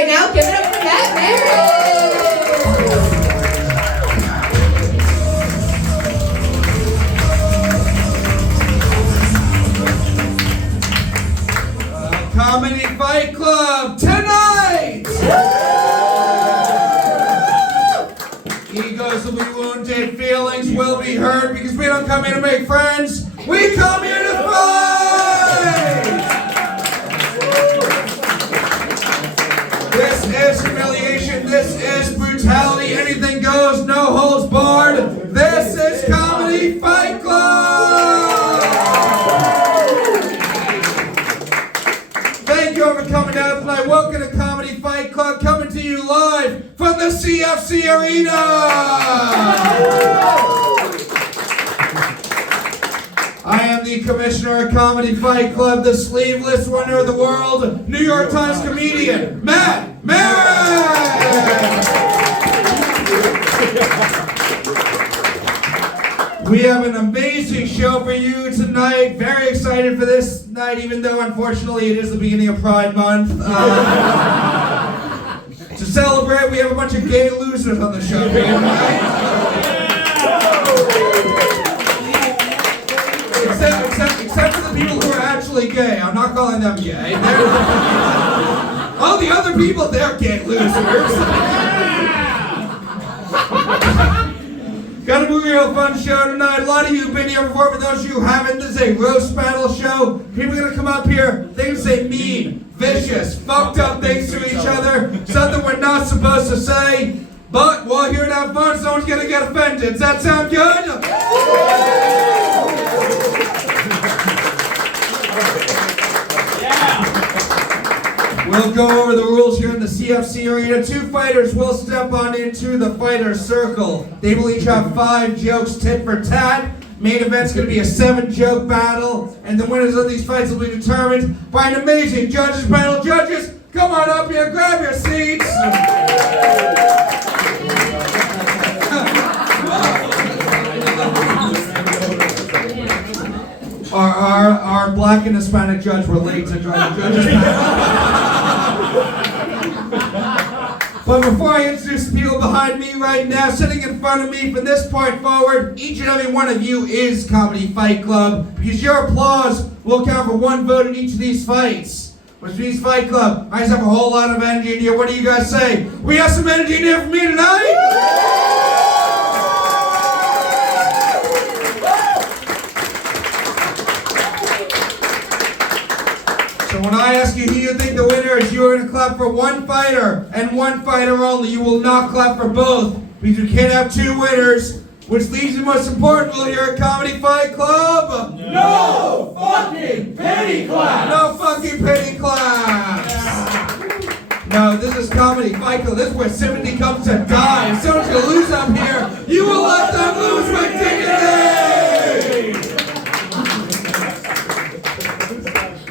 right now. Give it up for that, Comedy Fight Club tonight! Egos will be wounded, feelings will be hurt, because we don't come here to make friends, we come here to fight! This is humiliation, this is brutality, anything goes, no holds barred. This is Comedy Fight Club! Thank you all for coming out tonight. Welcome to Comedy Fight Club, coming to you live from the CFC Arena! I am the commissioner of Comedy Fight Club, the sleeveless winner of the world, New York Times comedian, Maran! We have an amazing show for you tonight. Very excited for this night, even though unfortunately it is the beginning of Pride Month. To celebrate, we have a bunch of gay losers on the show here tonight. Except for the people who are actually gay. I'm not calling them gay. All the other people, they're gay losers. Got a real fun show tonight. A lot of you have been here before, but those of you who haven't, this is a roast battle show. People are going to come up here, they're going to say mean, vicious, fucked up things to each other, something we're not supposed to say, but while here to have fun, someone's going to get offended. Does that sound good? We'll go over the rules here in the CFC Arena. 2 fighters will step on into the fighter circle. They will each have 5 jokes tit for tat. Main event's going to be a 7-joke battle, and the winners of these fights will be determined by an amazing judges panel. Judges, come on up here, grab your seats. Our black and Hispanic judge were late to join the judges panel. But before I introduce the people behind me right now, sitting in front of me from this point forward, each and every one of you is Comedy Fight Club, because your applause will count for 1 vote in each of these fights. Which means Fight Club, I just have a whole lot of energy in here. What do you guys say? We have some energy in here for me tonight? So when I ask you who you think the winner is, you are going to clap for one fighter and one fighter only. You will not clap for both, because you can't have 2 winners, which leaves the most important rule here at Comedy Fight Club. No fucking penny claps! No fucking penny claps! No, this is Comedy Fight Club. This is where sympathy comes to die. If someone's going to lose up here, you will let them lose with dignity!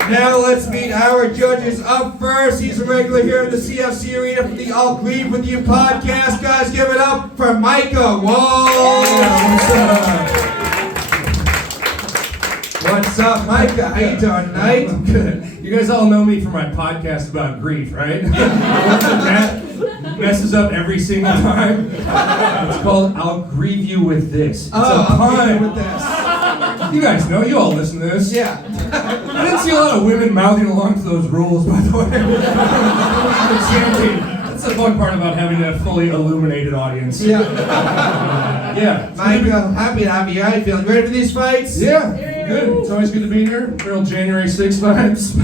Now let's meet our judges. Up first, he's a regular here in the CFC Arena from the I'll Grieve With You podcast. Guys, give it up for Micah. Walsh. What's up, Micah? How you doing tonight? I'm good. You guys all know me from my podcast about grief, right? That messes up every single time. It's called I'll Grieve You With This. It's I'll grieve you with this. You guys know, you all listen to this. Yeah. I didn't see a lot of women mouthing along to those rules, by the way. That's the fun part about having a fully illuminated audience. Yeah. Yeah. Micah, happy to have you. How you feeling? Ready for these fights? Yeah, good. It's always good to be here. Real January 6th vibes.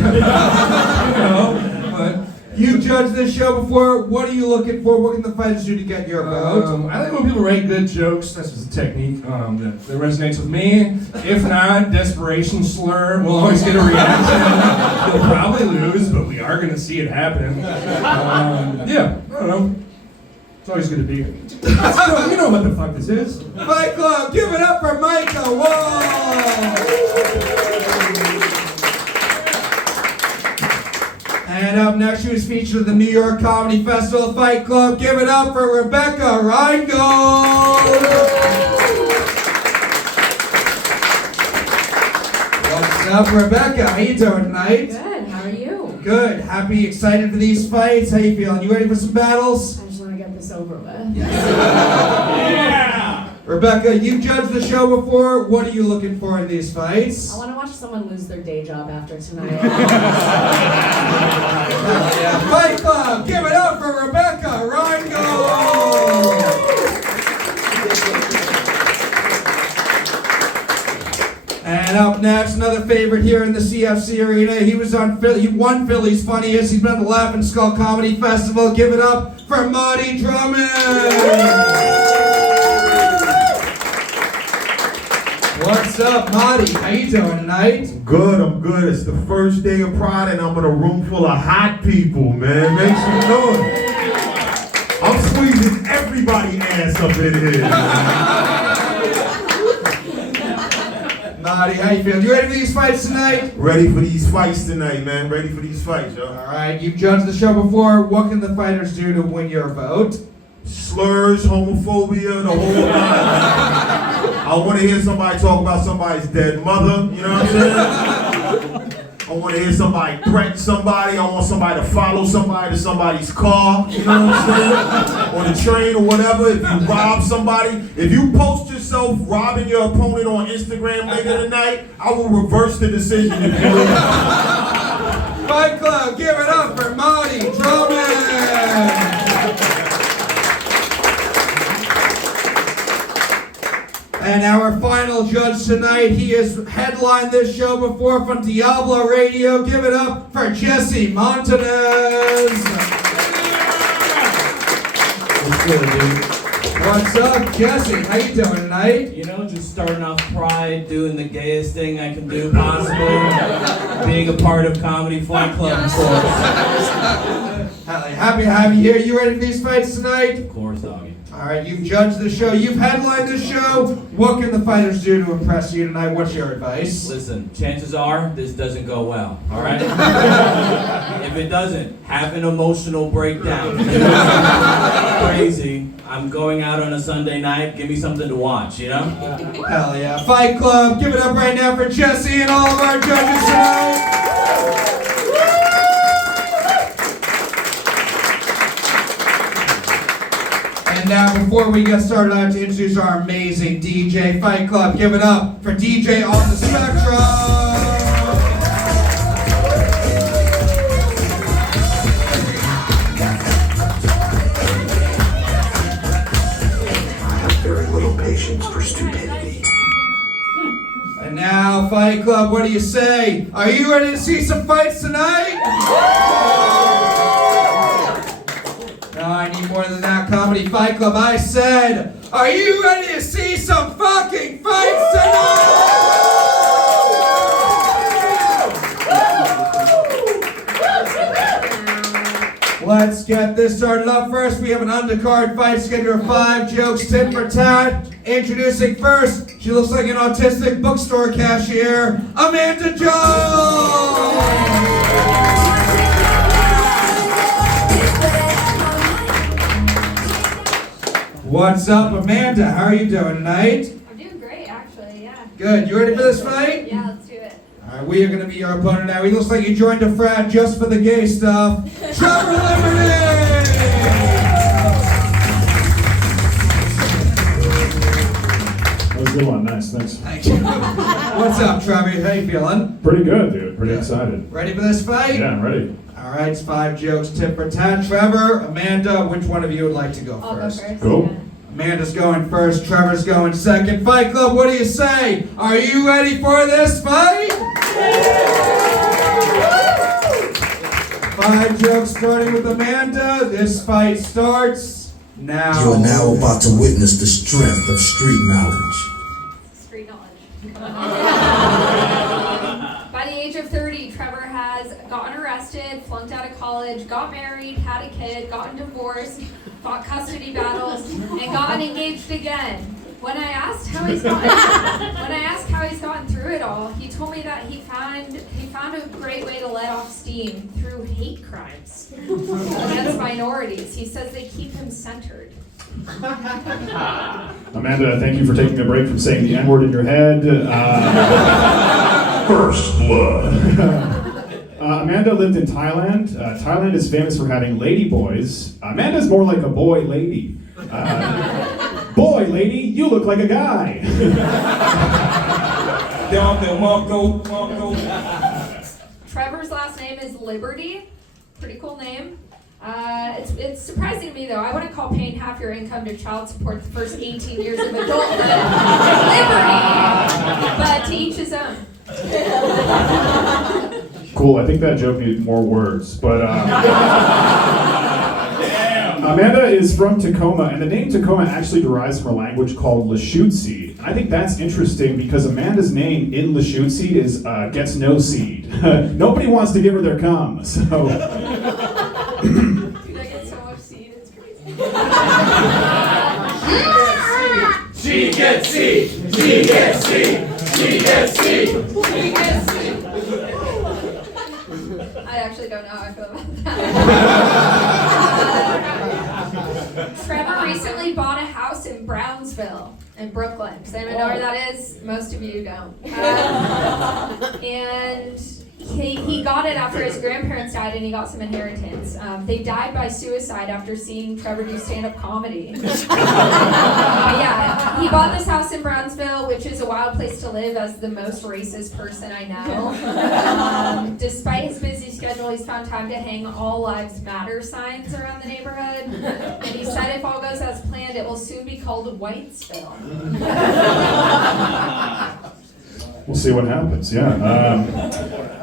But You judged this show before. What are you looking for? What can the fighters do to get your vote? I like when people write good jokes. That's just a technique that resonates with me. If not, desperation slur. We'll always get a reaction. We'll probably lose, but we are going to see it happen. Yeah, I don't know. It's always good to be here. You know what the fuck this is. Fight Club, give it up for Micah Walsh! And up next, she was featured at the New York Comedy Festival Fight Club. Give it up for Rebecca Reingold! What's up, Rebecca? How you doing tonight? Good. How are you? Good. Happy, excited for these fights. How you feeling? You ready for some battles? I just want to get this over with. Yeah! Rebecca, you've judged the show before. What are you looking for in these fights? I want to watch someone lose their day job after tonight. Fight Club, give it up for Rebecca Reingold! And up next, another favorite here in the CFC arena. He won Philly's Funniest. He's been at the Laughing Skull Comedy Festival. Give it up for Mahdiy Drummond! What's up, Mahdiy? How you doing tonight? I'm good. It's the first day of Pride and I'm in a room full of hot people, man. Make some noise. I'm squeezing everybody's ass up in here. Mahdiy, how you feeling? You ready for these fights tonight? Ready for these fights tonight, man. Ready for these fights, yo. Alright, you've judged the show before. What can the fighters do to win your vote? Slurs, homophobia, the whole line. I want to hear somebody talk about somebody's dead mother, you know what I'm saying? I want to hear somebody threaten somebody. I want somebody to follow somebody to somebody's car, you know what I'm saying? On the train or whatever. If you rob somebody, if you post yourself robbing your opponent on Instagram later tonight, I will reverse the decision if you do. Fight Club, give it up for Mahdiy Drummond! And our final judge tonight, he has headlined this show before from Diablo Radio. Give it up for Jesse Montanez. What's good, dude? What's up, Jesse? How you doing tonight? You know, just starting off Pride, doing the gayest thing I can do possible, being a part of Comedy Fight Club, of course. Happy to have you here. You ready for these fights tonight? Of course, doggy. All right, you've judged the show. You've headlined the show. What can the fighters do to impress you tonight? What's your advice? Listen, chances are this doesn't go well, all right? If it doesn't, have an emotional breakdown. If it's crazy, I'm going out on a Sunday night, give me something to watch, you know? Hell yeah. Fight Club, give it up right now for Jesse and all of our judges tonight. And now, before we get started, I'd like to introduce our amazing DJ. Fight Club, give it up for DJ on the Spectrum. I have very little patience for stupidity. And now, Fight Club, what do you say? Are you ready to see some fights tonight? No, I need more than that. Comedy Fight Club. I said, are you ready to see some fucking fights tonight? Let's get this started up. First, we have an undercard fight schedule of 5 jokes, tit for tat. Introducing first, she looks like an autistic bookstore cashier, Amanda Jones. What's up, Amanda? How are you doing tonight? I'm doing great, actually, yeah. Good. You ready for this fight? Yeah, let's do it. All right, we are going to be your opponent now. He looks like he joined a frat just for the gay stuff. Trevor Liberty! That was a good one. Nice, thanks. Thank you. What's up, Trevor? How you feeling? Pretty good, dude. Pretty excited. Ready for this fight? Yeah, I'm ready. All right, it's 5 jokes, tit for tat. Trevor, Amanda, which one of you would like to go I'll first? go first. Cool. Yeah. Amanda's going first, Trevor's going second. Fight Club, what do you say? Are you ready for this fight? 5 jokes starting with Amanda. This fight starts now. You are now about to witness the strength of street knowledge. Street knowledge. By the age of 30, Trevor has gotten arrested, flunked out of college, got married, had a kid, gotten divorced, fought custody battles, and gotten engaged again. When I asked how he's gotten through it all, he told me that he found a great way to let off steam through hate crimes against minorities. He says they keep him centered. Amanda, thank you for taking a break from saying the N-word in your head. First blood. Amanda, Amanda lived in Thailand. Thailand is famous for having lady boys. Amanda's more like a boy lady. Boy lady, you look like a guy. Trevor's last name is Liberty. Pretty cool name. It's surprising to me though. I wouldn't call paying half your income to child support the first 18 years of adulthood liberty, but to each his own. Cool, I think that joke needed more words, but Amanda is from Tacoma, and the name Tacoma actually derives from a language called Lashute. I think that's interesting because Amanda's name in Lashute is gets no seed. Nobody wants to give her their cum, so. Dude, I get so much seed, it's crazy. She gets seed. She gets seed. She gets seed. She gets seed. I actually don't know how I feel about that. Trevor recently bought a house in Brownsville in Brooklyn. Does anyone know where that is? Most of you don't. And he got it after his grandparents died and he got some inheritance. They died by suicide after seeing Trevor do stand-up comedy. Yeah, he bought this house in Brownsville, which is a wild place to live as the most racist person I know. Despite his busy schedule, he's found time to hang All Lives Matter signs around the neighborhood. And he said if all goes as planned, it will soon be called Whitesville. We'll see what happens, yeah.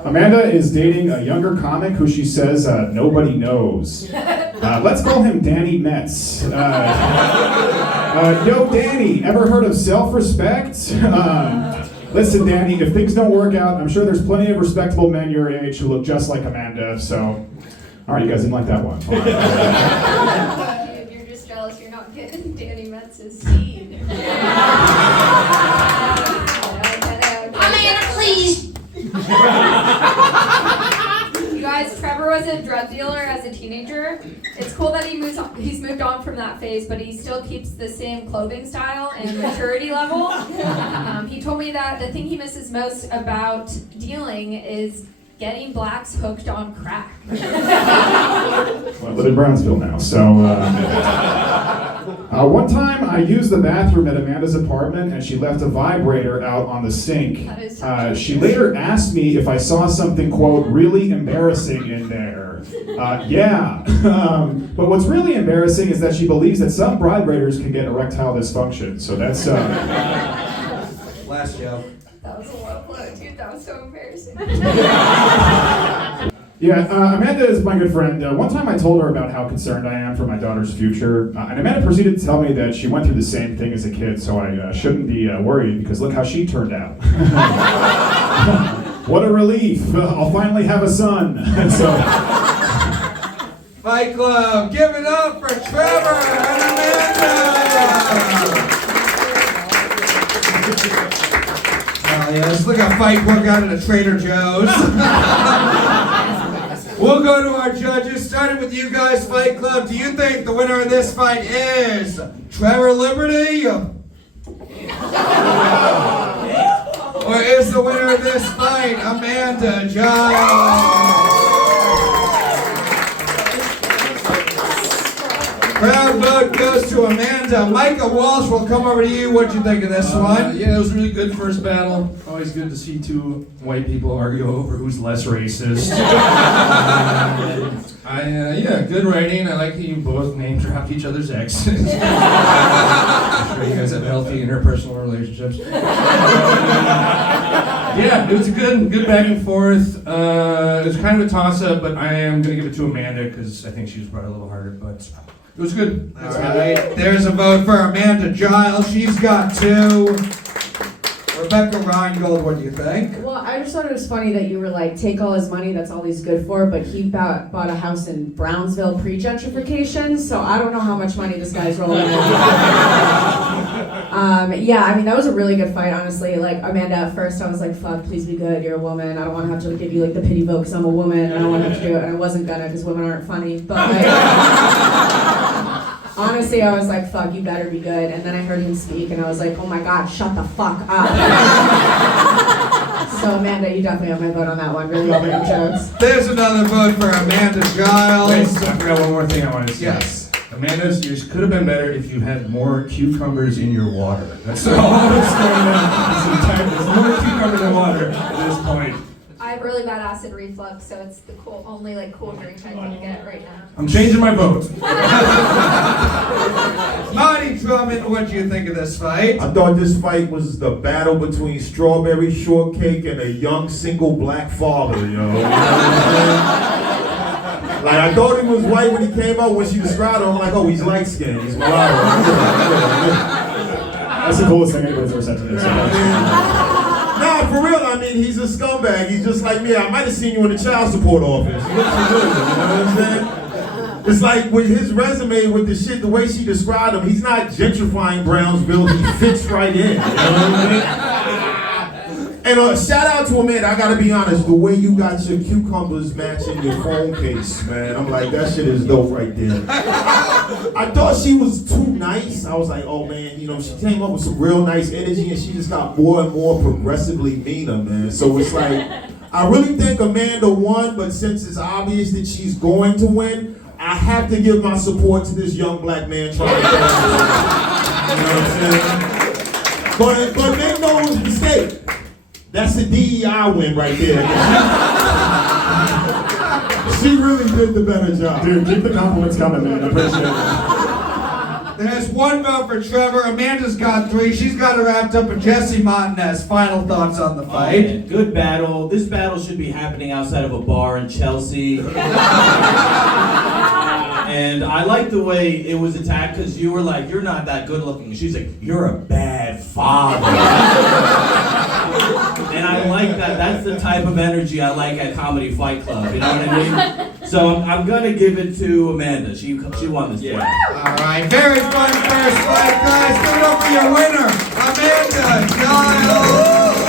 Amanda is dating a younger comic who she says nobody knows. Let's call him Danny Metz. Yo, Danny, ever heard of self-respect? Listen, Danny, if things don't work out, I'm sure there's plenty of respectable men your age who look just like Amanda, so. All right, you guys didn't like that one. Dude, you're just jealous you're not getting Danny Metz's seed. Amanda, please! You guys, Trevor was a drug dealer as a teenager. It's cool that he's moved on from that phase, but he still keeps the same clothing style and maturity level. He told me that the thing he misses most about dealing is getting blacks hooked on crack. Well, I live in Brownsville now, so one time I used the bathroom at Amanda's apartment and she left a vibrator out on the sink. That is She later asked me if I saw something, quote, really embarrassing in there. Yeah. But what's really embarrassing is that she believes that some vibrators can get erectile dysfunction, so that's... Last joke. That was a low blow, dude. That was so embarrassing. Yeah, Amanda is my good friend. One time I told her about how concerned I am for my daughter's future, and Amanda proceeded to tell me that she went through the same thing as a kid, so I shouldn't be worried because look how she turned out. What a relief. I'll finally have a son. So. Fight Club, give it up for Trevor and Amanda! Yeah, let's look at fight work out at a Trader Joe's. We'll go to our judges, starting with you guys, Fight Club. Do you think the winner of this fight is Trevor Liberty? Or is the winner of this fight Amanda Giles? Crowd vote goes to Amanda. Micah Walsh, will come over to you. What'd you think of this one? Yeah, it was a really good first battle. Always good to see two white people argue over who's less racist. Yeah, good writing. I like that you both name dropped each other's exes. I'm sure you guys have healthy interpersonal relationships. Yeah, it was a good back and forth. It was kind of a toss-up, but I am going to give it to Amanda because I think she was probably a little harder, but it was good. All right, there's a vote for Amanda Giles. She's got 2. Rebecca Reingold, what do you think? Well, I just thought it was funny that you were like, take all his money, that's all he's good for, but he bought a house in Brownsville pre-gentrification, so I don't know how much money this guy's rolling in. Yeah, I mean, that was a really good fight, honestly. Like, Amanda, at first I was like, fuck, please be good, you're a woman. I don't want to have to give you like the pity vote because I'm a woman, and I don't want to have to do it, and I wasn't gonna because women aren't funny, but like... Honestly, I was like, fuck, you better be good. And then I heard him speak, and I was like, oh my god, shut the fuck up. So Amanda, you definitely have my vote on that one. Really well written jokes. There's another vote for Amanda Giles. Wait, I forgot one more thing I wanted to say. Yes. Amanda's, yours could have been better if you had more cucumbers in your water. That's all I'm saying. There's more cucumbers in water at this point. I have really bad acid reflux, so it's the only cool drink I can get right now. I'm changing my vote. Mahdiy Drummond, what do you think of this fight? I thought this fight was the battle between strawberry shortcake and a young single black father, yo. You know what I'm saying? Like, I thought he was white when he came out. When she described him, I'm like, oh, he's light skinned. He's mulatto. That's the coolest thing anybody's ever said to this. Nah, for real, I mean, he's a scumbag. He's just like me. I might have seen you in the child support office. He looks familiar, you know what I'm saying? It's like with his resume, with the shit, the way she described him, he's not gentrifying Brownsville. He fits right in, you know what I mean? And shout out to Amanda, I gotta be honest, the way you got your cucumbers matching your phone case, man, I'm like, that shit is dope right there. I thought she was too nice. I was like, oh man, you know, she came up with some real nice energy and she just got more and more progressively meaner, man. So it's like, I really think Amanda won, but since it's obvious that she's going to win, I have to give my support to this young black man trying to you know what I'm saying? But make no mistake. That's a DEI win right there. She really did the better job. Dude, keep the compliments coming, man. I appreciate it. There's one vote for Trevor. Amanda's got 3. She's got it wrapped up. And Jesse Montanez, final thoughts on the fight. Oh, good battle. This battle should be happening outside of a bar in Chelsea. And I like the way it was attacked because you were like, you're not that good looking. And she's like, you're a bad father. And I like that. That's the type of energy I like at Comedy Fight Club. You know what I mean? So I'm going to give it to Amanda. She won this fight. All right, very fun first fight, guys. Give it up for your winner, Amanda Giles.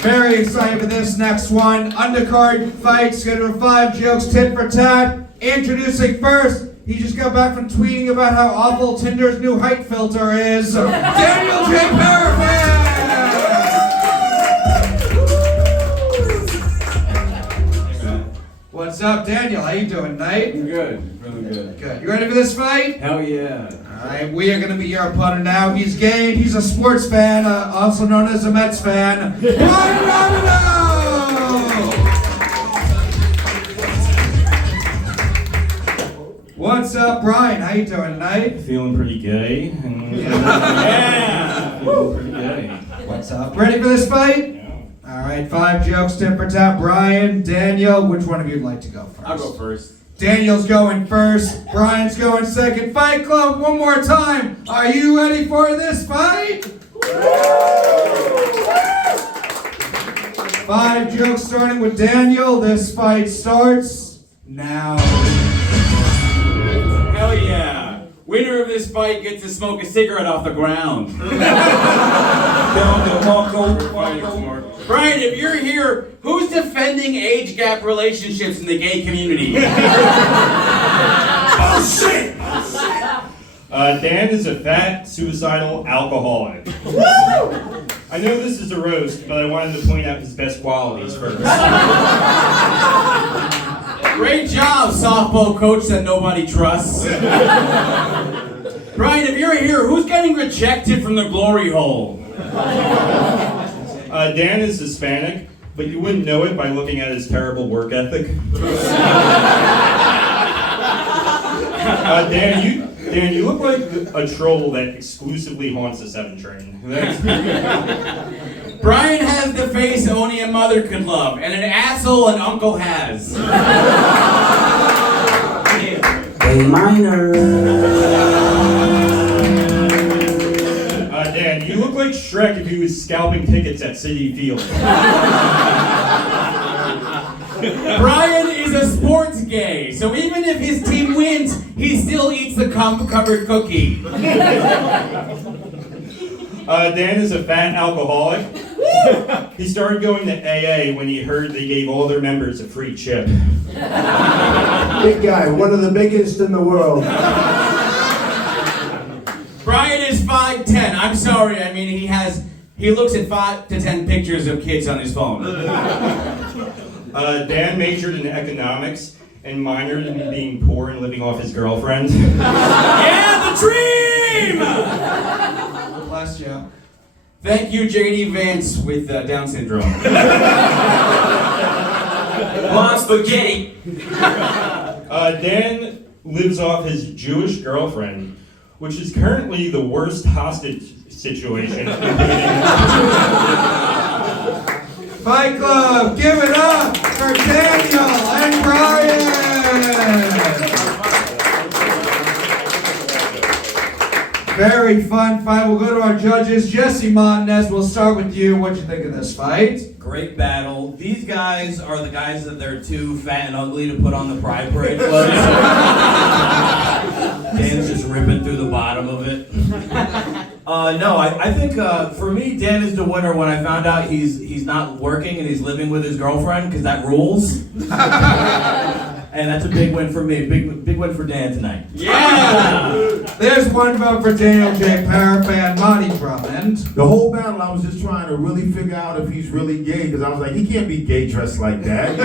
Very excited for this next one. Undercard fight, scheduled 5 jokes, tit for tat. Introducing first, he just got back from tweeting about how awful Tinder's new height filter is. Daniel J. Perafan! What's up, Daniel? How you doing tonight? I'm good. Really good. Good. You ready for this fight? Hell yeah. All right, we are going to be your opponent now. He's gay. He's a sports fan, also known as a Mets fan. Rabadeau! What's up, Brian? How you doing tonight? Feeling pretty gay. Yeah! Feeling pretty gay. What's up? Ready for this fight? Yeah. All right, 5 jokes, tit for tat. Brian, Daniel, which one of you would like to go first? I'll go first. Daniel's going first. Brian's going second. Fight Club, one more time. Are you ready for this fight? 5 jokes starting with Daniel. This fight starts now. Hell yeah. Winner of this fight gets to smoke a cigarette off the ground. Brian, if you're here, who's defending age gap relationships in the gay community? Oh shit! Dan is a fat, suicidal alcoholic. I know this is a roast, but I wanted to point out his best qualities first. Great job, softball coach that nobody trusts. Brian, if you're here, who's getting rejected from the glory hole? Dan is Hispanic, but you wouldn't know it by looking at his terrible work ethic. Dan, you look like a troll that exclusively haunts the 7 train. Brian has the face only a mother could love, and an asshole an uncle has. A minor. Dan, you look like Shrek if he was scalping tickets at Citi Field. Brian is a sports gay, so even if his team wins, he still eats the covered cookie. Dan is a fat alcoholic. He started going to AA when he heard they gave all their members a free chip. Big guy, one of the biggest in the world. Brian is I'm sorry. I mean, he looks at 5 to 10 pictures of kids on his phone. Dan majored in economics and minored in being poor and living off his girlfriend. Yeah, the dream! Bless you. Thank you, JD Vance with Down syndrome. Mom spaghetti. Dan lives off his Jewish girlfriend, which is currently the worst hostage situation. Fight Club, give it up for Daniel and Brian! Very fun fight. We'll go to our judges. Jesse Montanez, we'll start with you. What'd you think of this fight? Great battle. These guys are the guys that they're too fat and ugly to put on the Pride Parade floats. Dan's just ripping through the bottom of it. No, I think for me, Dan is the winner when I found out he's not working and he's living with his girlfriend, because that rules. And that's a big win for me. Big win for Dan tonight. Yeah! There's one vote for Daniel J. Perafan, Mahdiy Drummond. The whole battle, I was just trying to really figure out if he's really gay, because I was like, he can't be gay dressed like that.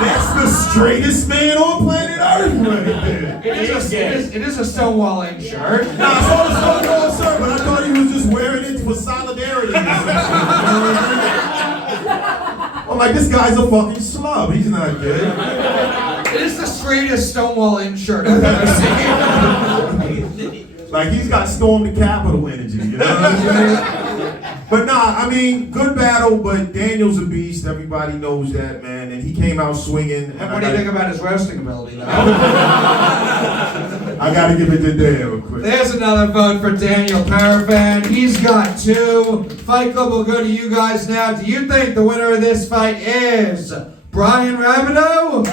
That's the straightest man on planet Earth right there. It is a stonewalling shirt. Nah, I saw the stonewall shirt, but I thought he was just wearing it for solidarity. I'm like, this guy's a fucking slub. He's not gay. It is the straightest stonewalling shirt I've ever seen. Like, he's got Storm the Capitol energy, you know what I'm saying? But nah, I mean, good battle, but Daniel's a beast. Everybody knows that, man. And he came out swinging. And what do you think about his roasting ability, though? I gotta give it to Dan real quick. There's another vote for Daniel Perafan. He's got 2. Fight Club will go to you guys now. Do you think the winner of this fight is Brian Rabadeau?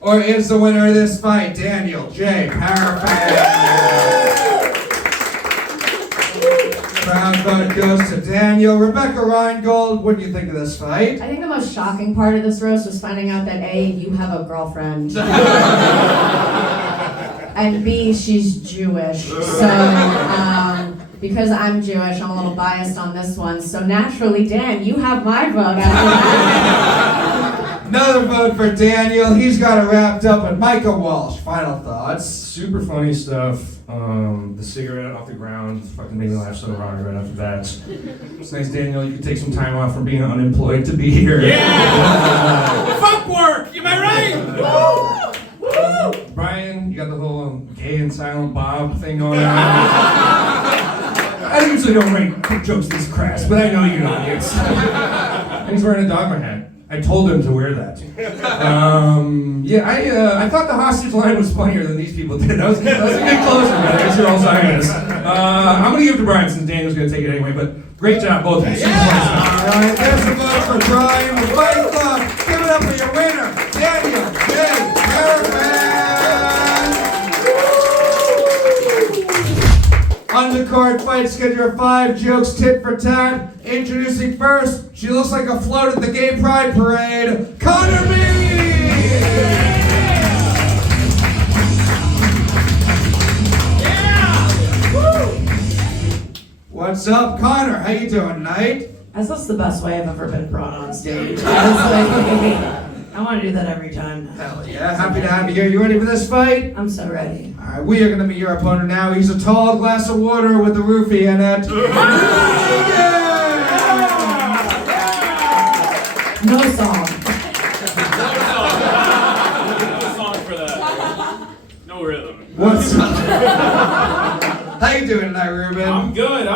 Or is the winner of this fight Daniel J. Perafan? Round vote goes to Daniel. Rebecca Reingold, what do you think of this fight? I think the most shocking part of this roast was finding out that A, you have a girlfriend. And B, she's Jewish. So, because I'm Jewish, I'm a little biased on this one. So naturally, Dan, you have my vote after that. Another vote for Daniel. He's got it wrapped up. And Micah Walsh, final thoughts. Super funny stuff. The cigarette off the ground fucking made me laugh so hard right after that. It's nice, Daniel. You could take some time off from being unemployed to be here. Yeah! Fuck work! Am I right? Woo! Woo! Brian, you got the whole gay and silent Bob thing going on. I usually don't write jokes this crass, but I know you don't. And he's wearing a Dogma hat. I told him to wear that. I thought the hostage line was funnier than these people did. That was a good closer, man. I guess you're all Zionists. I'm going to give it to Brian since Daniel's going to take it anyway, but great job, both of you. Yeah! All right, there's a vote for Brian. The Fight Club, give it up for your winner, Daniel J. Perafan. Undercard fight schedule 5 jokes tit for tat. Introducing first, she looks like a float at the Gay Pride Parade, Conor Meade! Yeah! Woo! What's up, Conor? How you doing tonight? That's the best way I've ever been brought on stage. Honestly, I want to do that every time. Hell yeah, happy to have you here. You ready for this fight? I'm so ready. All right, we are going to meet your opponent now. He's a tall glass of water with a roofie in it. No song. No song for that. No rhythm. What's up? How you doing tonight, Reuben? I'm good.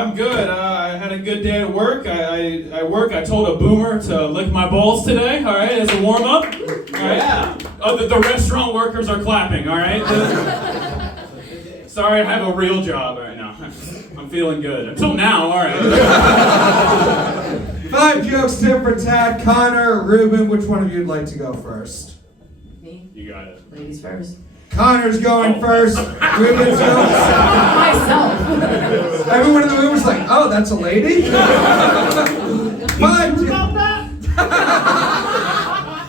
I had a good day at work. I told a boomer to lick my balls today, all right, as a warm-up. All right? Yeah. The restaurant workers are clapping, all right? Sorry, I have a real job right now. I'm feeling good. Until now, all right. 5 jokes, tit for tat. Conor, Reuben, which one of you would like to go first? Me? You got it. Ladies first. Conor's going first. Reuben's going second. Myself. Everyone in the room was like, oh, that's a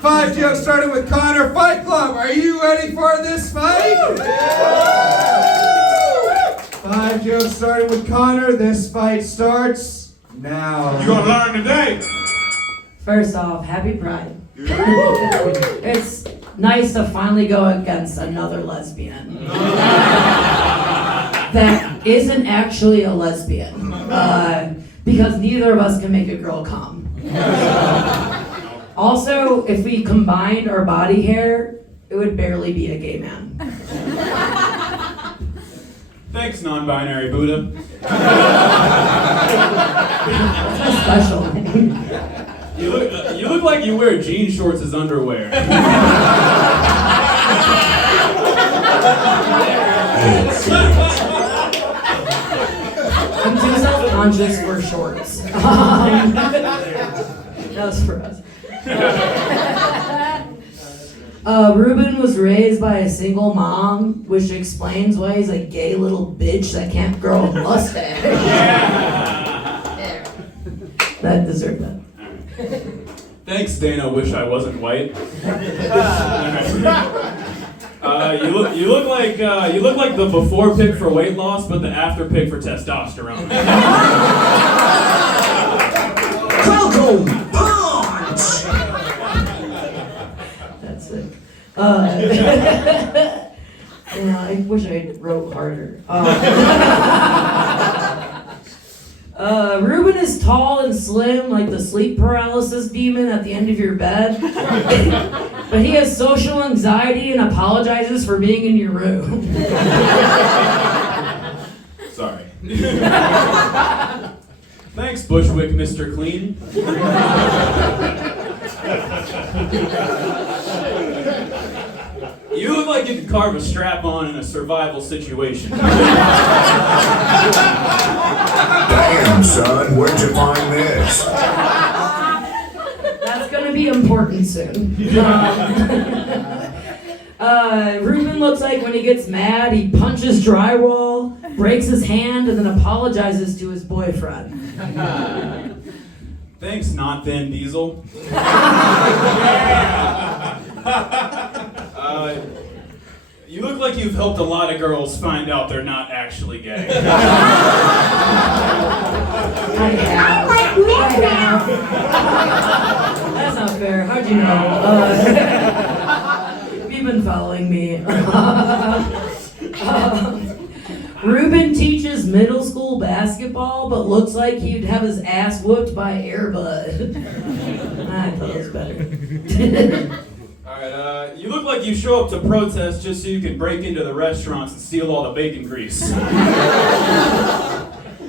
5 jokes starting with Conor. Fight Club, are you ready for this fight? 5 jokes starting with Conor. This fight starts now. You gonna learn today? First off, happy Pride. It's nice to finally go against another lesbian. That isn't actually a lesbian. Because neither of us can make a girl come. Also, if we combined our body hair, it would barely be a gay man. Thanks, non-binary Buddha. That's special. You look like you wear jean shorts as underwear. I'm too self-conscious for shorts. That was for us. Reuben was raised by a single mom, which explains why he's a gay little bitch that can't grow a mustache. That deserved that. Thanks, Dana. Wish I wasn't white. You look like the before pick for weight loss, but the after pick for testosterone. Welcome, punch! That's it. I wish I wrote harder. Reuben is tall and slim, like the sleep paralysis demon at the end of your bed. But he has social anxiety and apologizes for being in your room. Sorry. Thanks, Bushwick, Mr. Clean. You look like you could carve a strap-on in a survival situation. Damn, son, where'd you find this? That's gonna be important soon. Reuben looks like when he gets mad, he punches drywall, breaks his hand, and then apologizes to his boyfriend. Thanks, not Vin Diesel. You look like you've helped a lot of girls find out they're not actually gay. I have. That's not fair. How'd you know? You've been following me. Reuben teaches middle school basketball, but looks like he'd have his ass whooped by Air Bud. I thought it was better. Alright, you look like you show up to protest just so you can break into the restaurants and steal all the bacon grease. Hell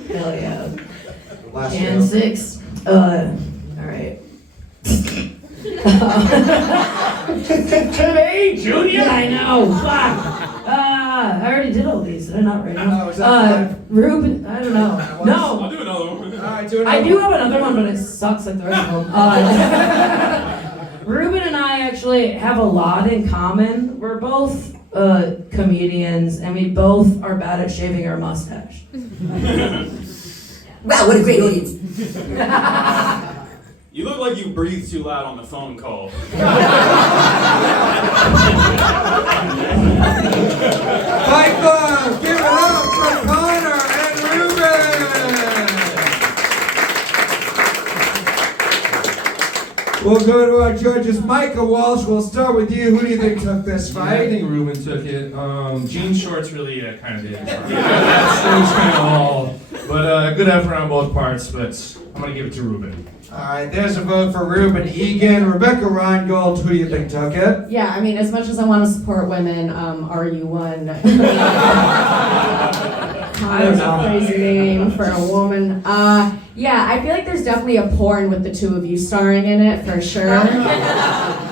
yeah. Last And joke. 6. Alright. Hey, Junior! I know, fuck! I already did all these, did I not right now? is that Reuben, I don't know. No! I'll do another one. Alright, do another I do one. have another one, but it sucks like the rest of them. Reuben and I actually have a lot in common. We're both comedians, and we both are bad at shaving our mustache. Wow, what a great audience. You look like you breathe too loud on the phone call. Fight Club, give it up for Conor and Reuben! We'll go to our judges. Micah, Walsh, we'll start with you. Who do you think took this I fight? think Reuben took it. Jean shorts really kind of did. That was kind of all. But good effort on both parts, but I'm going to give it to Reuben. Alright, there's a vote for Reuben. Egan, Rebecca Reingold, who do you think took it? Yeah, I mean, as much as I want to support women, RU1. Connor's a crazy name for a woman. Yeah, I feel like there's definitely a porn with the two of you starring in it, for sure.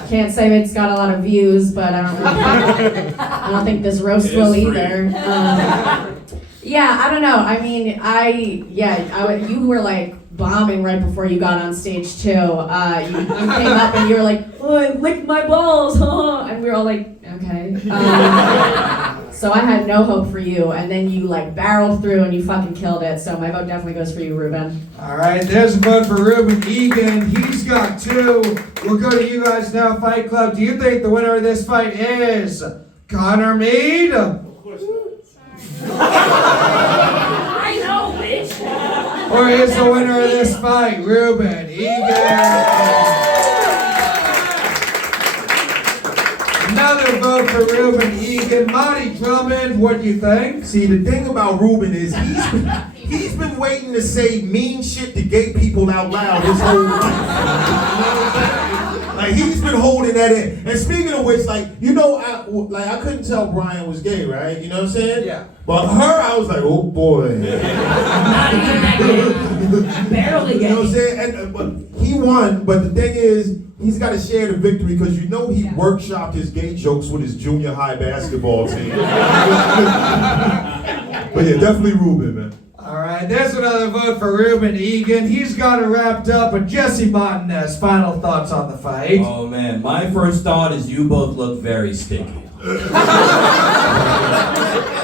Can't say it's got a lot of views, but I don't think this roast will either. Yeah, I don't know. I mean, you were like bombing right before you got on stage too. You came up and you were like, "Oh, I licked my balls," and we were all like, "Okay." So I had no hope for you, and then you like barreled through and you fucking killed it. So my vote definitely goes for you, Reuben. All right, there's a vote for Reuben. Egan, he's got 2. We'll go to you guys now, Fight Club. Do you think the winner of this fight is Conor Meade? I know, bitch. Or is the winner of this fight Reuben? Egan. Another vote for Reuben. Egan. Mahdiy, Drummond, what do you think? See, the thing about Reuben is he's been waiting to say mean shit to gay people out loud his whole life. You know what I'm saying? Like, he's been holding that in. And speaking of which, like, you know, I couldn't tell Brian was gay, right? You know what I'm saying? Yeah. But her, I was like, oh boy. Not even that good. Barely You know what I'm gay. saying? And, but he won, but the thing is, he's got to share the victory because you know he workshopped his gay jokes with his junior high basketball team. But yeah, definitely Reuben, man. All right, there's another vote for Reuben. Egan. He's got it wrapped up. But Jesse Montanez, final thoughts on the fight. Oh man, my first thought is you both look very sticky.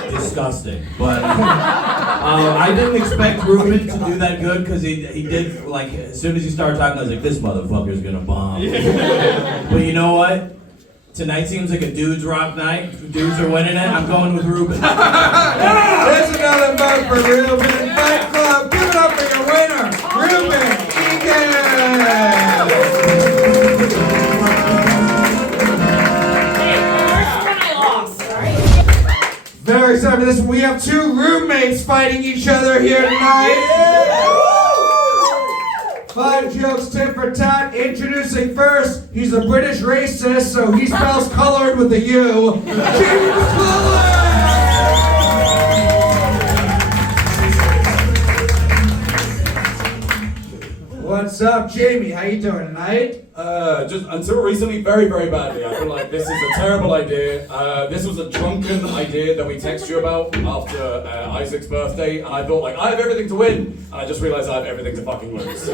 Disgusting. But I didn't expect Reuben to do that good because he did, like, as soon as he started talking, I was like, this motherfucker's gonna bomb. But you know what? Tonight seems like a dude's rock night. Dudes are winning it. I'm going with Reuben. There's another vote for Reuben. Fight Club, give it up for your winner, Reuben Egan. Very excited for this one. We have 2 roommates fighting each other here tonight. 5 jokes, tit for tat. Introducing first, he's a British racist, so he spells colored with a U. Jamie McClelland! What's up, Jamie? How you doing tonight? Just until recently, very, very badly. I feel like this is a terrible idea. This was a drunken idea that we texted you about after Isaac's birthday, and I thought, like, I have everything to win, and I just realized I have everything to fucking lose.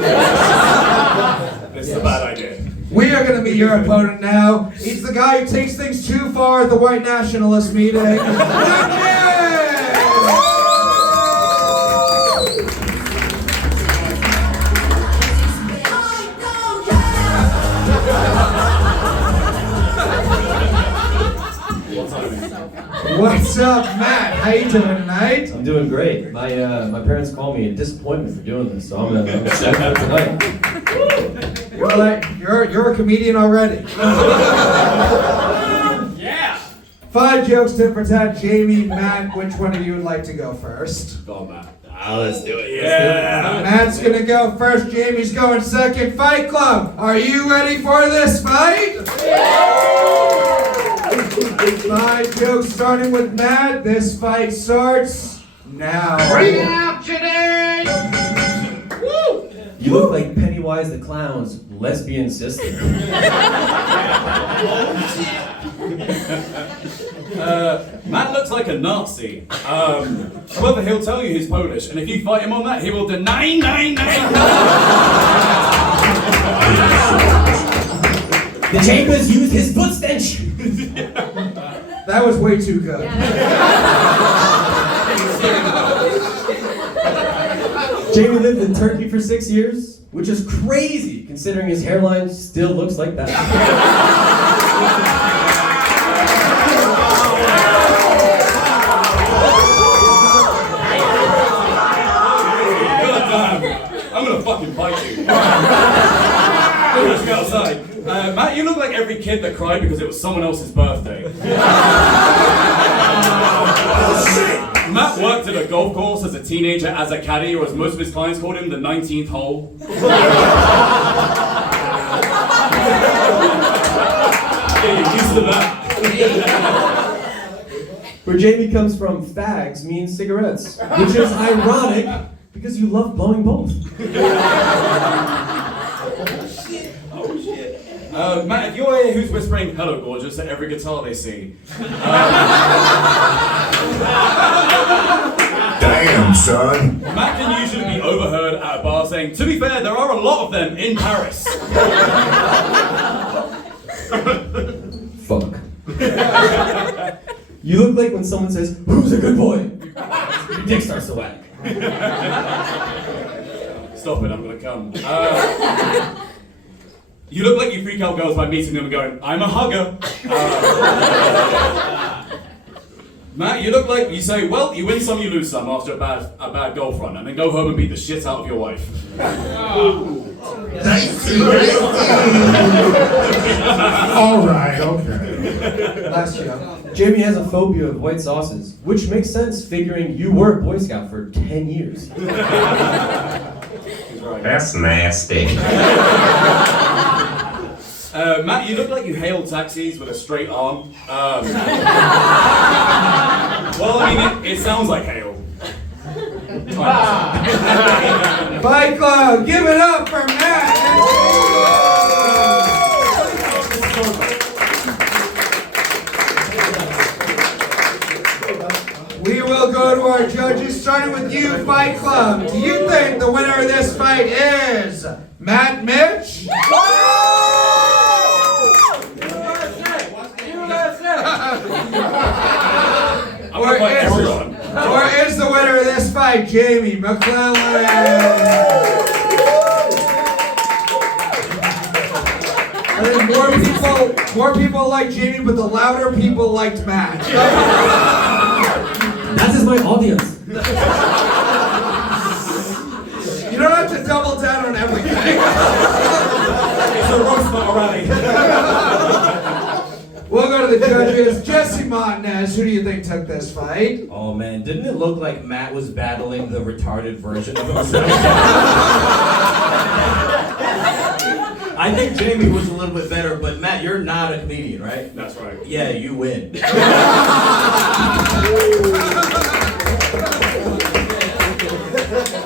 This is a bad idea. We are going to meet your opponent now. He's the guy who takes things too far at the white nationalist meeting. What's up, Matt? How you doing tonight? I'm doing great. My parents call me a disappointment for doing this, so I'm step out tonight. You're a comedian already. Yeah! 5 jokes, tit for tat. Jamie, Matt, which one of you would like to go first? Go, Matt. Let's do it. Yeah! Matt's gonna go first. Jamie's going second. Fight Club, are you ready for this fight? 5 jokes starting with Matt. This fight starts now. Bring it out today! Woo! You look like Pennywise the Clown's lesbian sister. Matt looks like a Nazi. However, he'll tell you he's Polish, and if you fight him on that, he will deny. The Chambers used his foot stench. That was way too good. Jamie lived in Turkey for 6 years, which is crazy considering his hairline still looks like that. I'm gonna fucking fight you. Let's go outside. Matt, you look like every kid that cried because it was someone else's birthday. Matt worked at a golf course as a teenager as a caddy, or as most of his clients called him, the 19th hole. Yeah, you're used to that. Where Jamie comes from, fags means cigarettes, which is ironic because you love blowing both. Matt, if you're here, who's whispering "Hello, gorgeous" at every guitar they see? Damn, son. Matt can usually be overheard at a bar saying, "To be fair, there are a lot of them in Paris." Fuck. You look like when someone says, "Who's a good boy?" Your dick starts to whack. Stop it, I'm gonna come. You look like you freak out girls by meeting them and going, "I'm a hugger." Matt, you look like you say, "Well, you win some, you lose some" after a bad golf run, and then go home and beat the shit out of your wife. All right, okay. Last year. Jamie has a phobia of white sauces, which makes sense figuring you were a Boy Scout for 10 years. That's nasty. Matt, you look like you hail taxis with a straight arm. Well, I mean, it sounds like hail. Fight Club, give it up for Matt and We will go to our judges, starting with you, Fight Club. Do you think the winner of this fight is Matt Mitch? Or is the winner of this fight Jamie McClelland? I think more people like Jamie, but the louder people liked Matt. That is my audience. You don't have to double down on everything. It's a roast already. We'll go to the judges. Jesse Montanez, who do you think took this fight? Oh man, didn't it look like Matt was battling the retarded version of himself? I think Jamie was a little bit better, but Matt, you're not a comedian, right? That's right. Yeah, you win.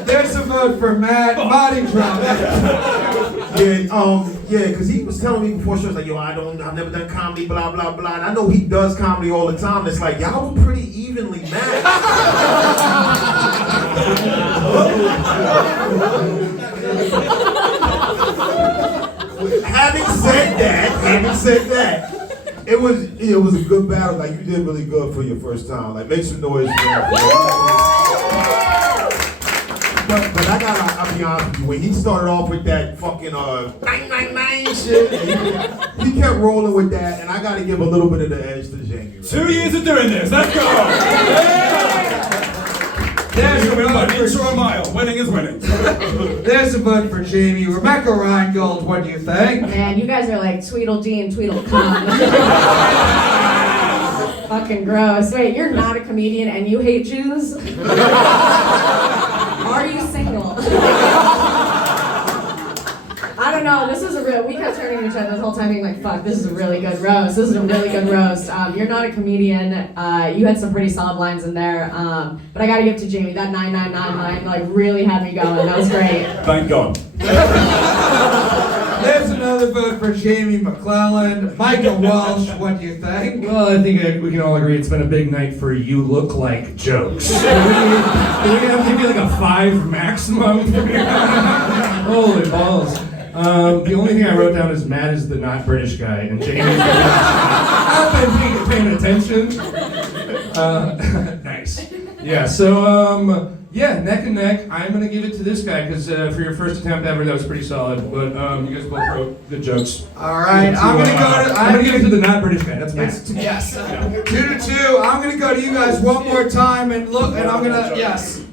There's a vote for Matt. Mahdiy Drummond. Yeah, because he was telling me before shows like, yo, I've never done comedy, blah, blah, blah. And I know he does comedy all the time. It's like, y'all were pretty evenly matched. Having said that, it was a good battle. Like, you did really good for your first time. Like, make some noise. But I'll be honest with you, when he started off with that fucking shit, he kept rolling with that, and I gotta give a little bit of the edge to Jamie. Right? 2 years of doing this, let's go! There's a vote for a mile. Winning is winning. There's a vote for Jamie. Rebecca Reingold, what do you think? Man, you guys are like Tweedledee and Tweedlecum. Fucking gross. Wait, you're not a comedian and you hate Jews? Are you single? I don't know, this is a real, we kept turning to each other the whole time being like, fuck, this is a really good roast. This is a really good roast. You're not a comedian. You had some pretty solid lines in there. But I gotta give it to Jamie. That 999 line like really had me going. That was great. Thank God. There's another vote for Jamie McClelland. Micah Walsh, what do you think? Well, I think we can all agree it's been a big night for you look like jokes. Do we have maybe like a 5 maximum? Holy balls. The only thing I wrote down is Matt is the not British guy, and Jamie's I've been paying attention. Nice. Yeah, so, yeah, neck and neck. I'm going to give it to this guy, because for your first attempt ever, that was pretty solid. But you guys both wrote good jokes. All right, I'm going to give it to the not British guy. That's Matt. Yes. 2-2. I'm going to go to you guys one more time and look, and I'm going to, yes.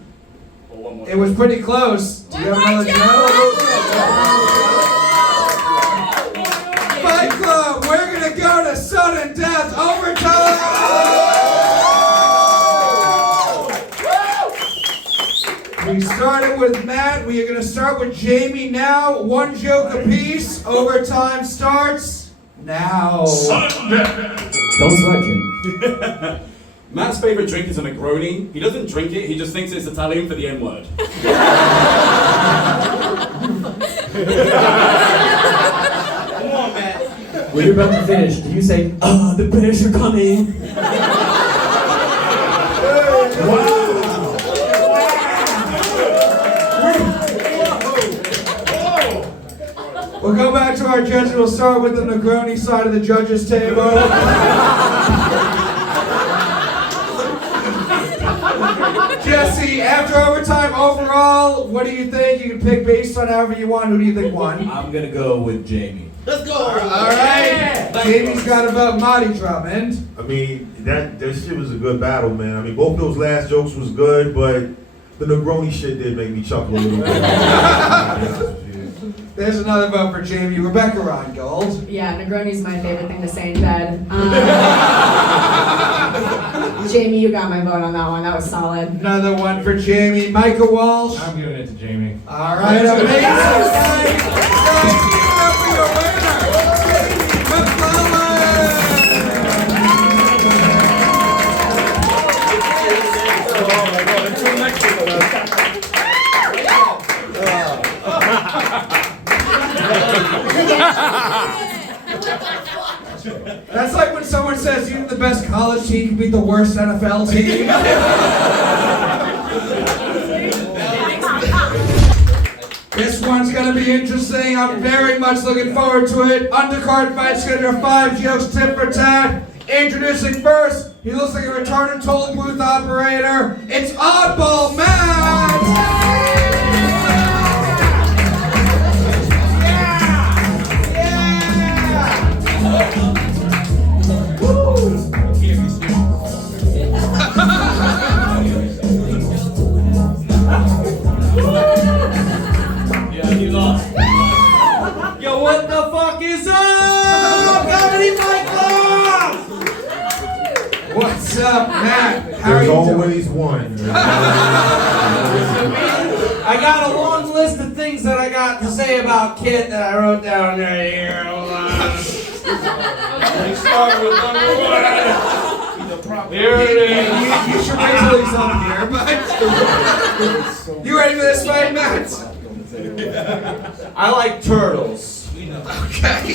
It was pretty close. Do you have another joke? Fight Club, we're going to go to sudden death overtime. We started with Matt. We are going to start with Jamie now. 1 joke apiece. Overtime starts now. Don't sweat, Jamie. Matt's favorite drink is a Negroni. He doesn't drink it, he just thinks it's Italian for the N-word. Come on, Matt. When you're about to finish, do you say, the British are coming? We'll go back to our judges. We'll start with the Negroni side of the judges' table. Jesse, after overtime, overall, what do you think? You can pick based on however you want. Who do you think won? I'm gonna go with Jamie. Let's go. All right. Jamie's got about Mahdiy Drummond. I mean, that shit was a good battle, man. I mean, both those last jokes was good, but the Negroni shit did make me chuckle a little bit. There's another vote for Jamie. Rebecca Reingold. Yeah, Negroni's my favorite thing to say in bed. Jamie, you got my vote on that one. That was solid. Another one for Jamie. Micah Walsh. I'm giving it to Jamie. All right, amazing. Guys, give it up for your winner, Jamie That's like when someone says even the best college team can beat the worst NFL team. This one's gonna be interesting. I'm very much looking forward to it. Undercard fight schedule 5 jokes tit for tat. Introducing first, he looks like a retarded toll booth operator. It's Oddball Matt! Yo, what the fuck is up? Gabby, Micah! What's up, Matt? How are There's you always one. I got a long list of things that I got to say about Kit that I wrote down right here. Hold on. Let's start with number 1. Here it is. You should wait till he's up here, but... You ready for this fight, Matt? I like turtles. Okay.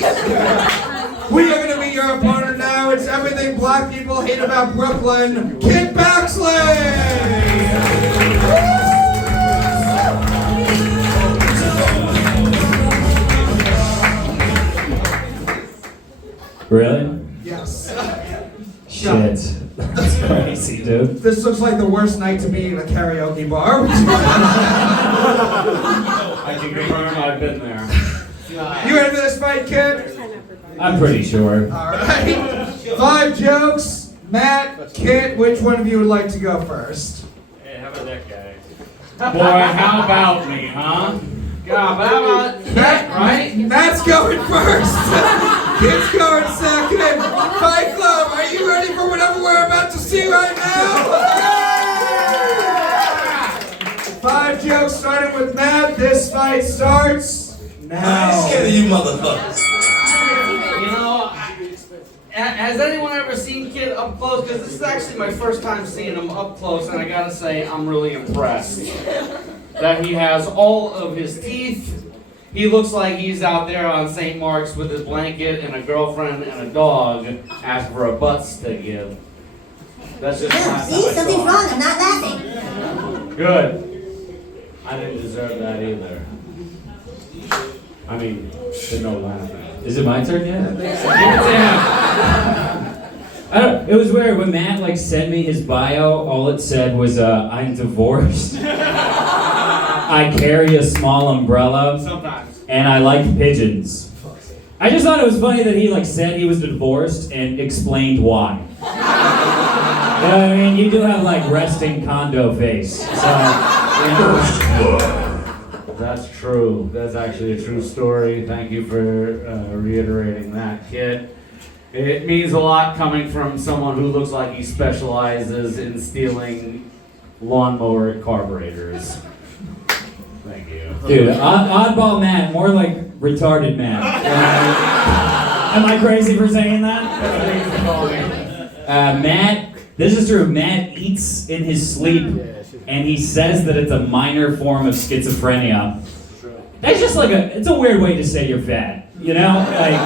We are going to meet your opponent now. It's everything black people hate about Brooklyn, Kid Baxley! Really? Yes. Shit. That's crazy, dude. This looks like the worst night to be in a karaoke bar. I can confirm I've been there. You ready for this fight, Kid? I'm pretty sure. All right. 5 jokes. Matt, Kit, which one of you would like to go first? Hey, how about that guy? Boy, how about me, huh? God, but how about that, right? Matt's going first. Kit's going second. Fight Club, are you ready for whatever we're about to see right now? 5 jokes starting with Matt. This fight starts now. I'm scared of you motherfuckers. You know, has anyone ever seen Kid up close? Because this is actually my first time seeing him up close, and I gotta say, I'm really impressed that he has all of his teeth. He looks like he's out there on St. Mark's with his blanket and a girlfriend and a dog, asking for a butts to give. That's just last time I saw something's him. wrong. I'm not laughing. Good. I didn't deserve that either. I mean, there's no laughing. Is it my turn yet? Give it to him. I don't. It was weird when Matt like sent me his bio. All it said was, "I'm divorced. I carry a small umbrella. Sometimes. And I like pigeons." I just thought it was funny that he like said he was divorced and explained why. You know what I mean? You do have like resting condo face. So. That's true. That's actually a true story. Thank you for reiterating that, Kit. It means a lot coming from someone who looks like he specializes in stealing lawnmower carburetors. Thank you. Dude, oddball Matt, more like retarded Matt. Am I crazy for saying that? Matt, this is true. Matt eats in his sleep, and he says that it's a minor form of schizophrenia. That's just like it's a weird way to say you're fat, you know? Like,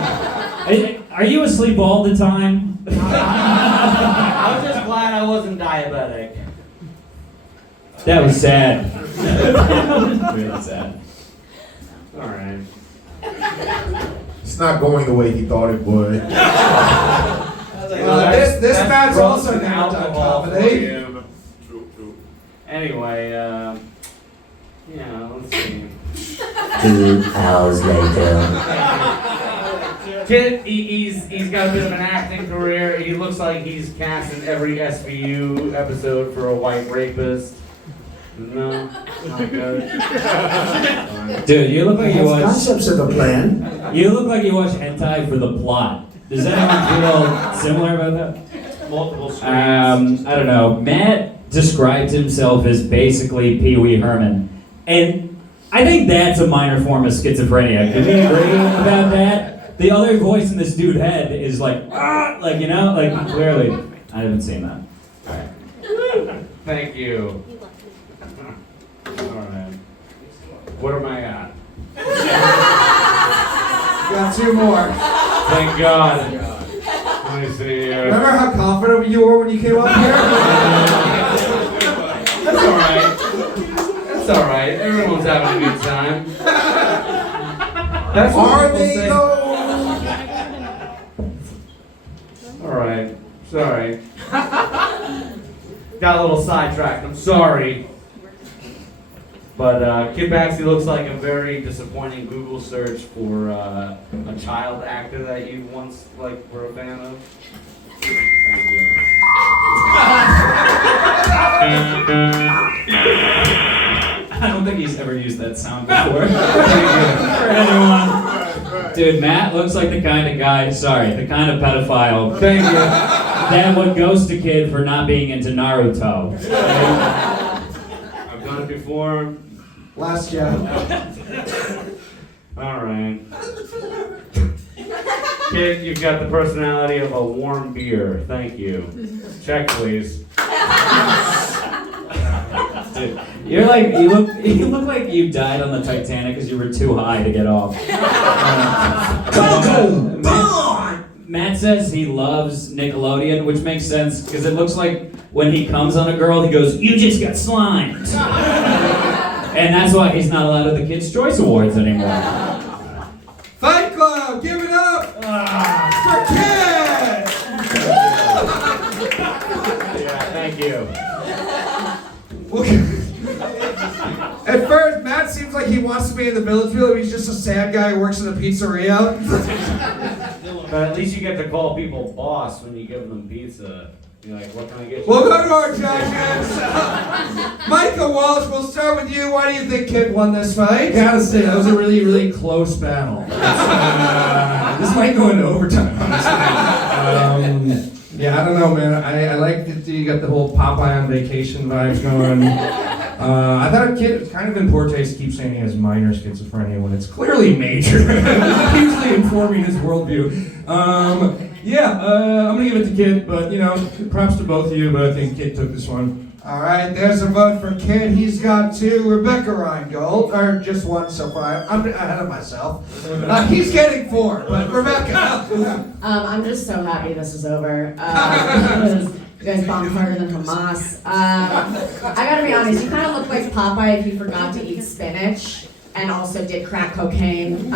are you asleep all the time? I was just glad I wasn't diabetic. That was sad. Really sad. All right. It's not going the way he thought it would. This match also now done comedy. Anyway, yeah, let's see. 2 hours later. Kid, he's got a bit of an acting career. He looks like he's cast in every SVU episode for a white rapist. No, not good. Dude, you look like you watch. Concepts of a plan. You look like you watch hentai for the plot. Does anyone feel similar about that? Multiple screens. I don't know. Matt described himself as basically Pee Wee Herman, and I think that's a minor form of schizophrenia. Can we agree about that? The other voice in this dude's head is like, like, you know, like clearly. I haven't seen that. All right. Thank you. Alright. What am I at? Got 2 more. Thank God. Let me see here. Remember how confident you were when you came up here? That's alright. That's alright. Everyone's having a good time. That's what Are people they say. though? Alright. Sorry. Got a little sidetracked. I'm sorry. But Kid Baxley looks like a very disappointing Google search for a child actor that you once were a fan of. Thank you. I don't think he's ever used that sound before. For anyone. Dude, Matt looks like the kind of guy, the kind of pedophile. Thank you. That would ghost a kid for not being into Naruto. I've done it before. Last job. Alright. Kid, you've got the personality of a warm beer. Thank you. Check, please. Dude, you look like you died on the Titanic because you were too high to get off. Matt says he loves Nickelodeon, which makes sense because it looks like when he comes on a girl, he goes, "You just got slimed." And that's why he's not allowed at the Kids' Choice Awards anymore. Fight Club, give it up for Kid! Yeah, thank you. At first, Matt seems like he wants to be in the village field, but he's just a sad guy who works in a pizzeria. But at least you get to call people boss when you give them pizza. You're like, what can I get you? We'll go to our judges. Micah Walsh, we'll start with you. Why do you think Kid won this fight? Gotta say, that was a really, really close battle. This might go into overtime, honestly. Yeah, I don't know, man. I like that you got the whole Popeye on vacation vibes going. I thought Kid, it's kind of in poor taste to keep saying he has minor schizophrenia when it's clearly major. Usually informing his worldview. I'm gonna give it to Kid, but props to both of you, but I think Kid took this one. All right, there's a vote for Kid. He's got 2. Rebecca Reingold, or just 1 so far. I'm ahead of myself. He's getting 4, but Rebecca. I'm just so happy this is over. Because you guys bombed harder than Hamas. I gotta be honest, you kind of look like Popeye if you forgot to eat spinach and also did crack cocaine.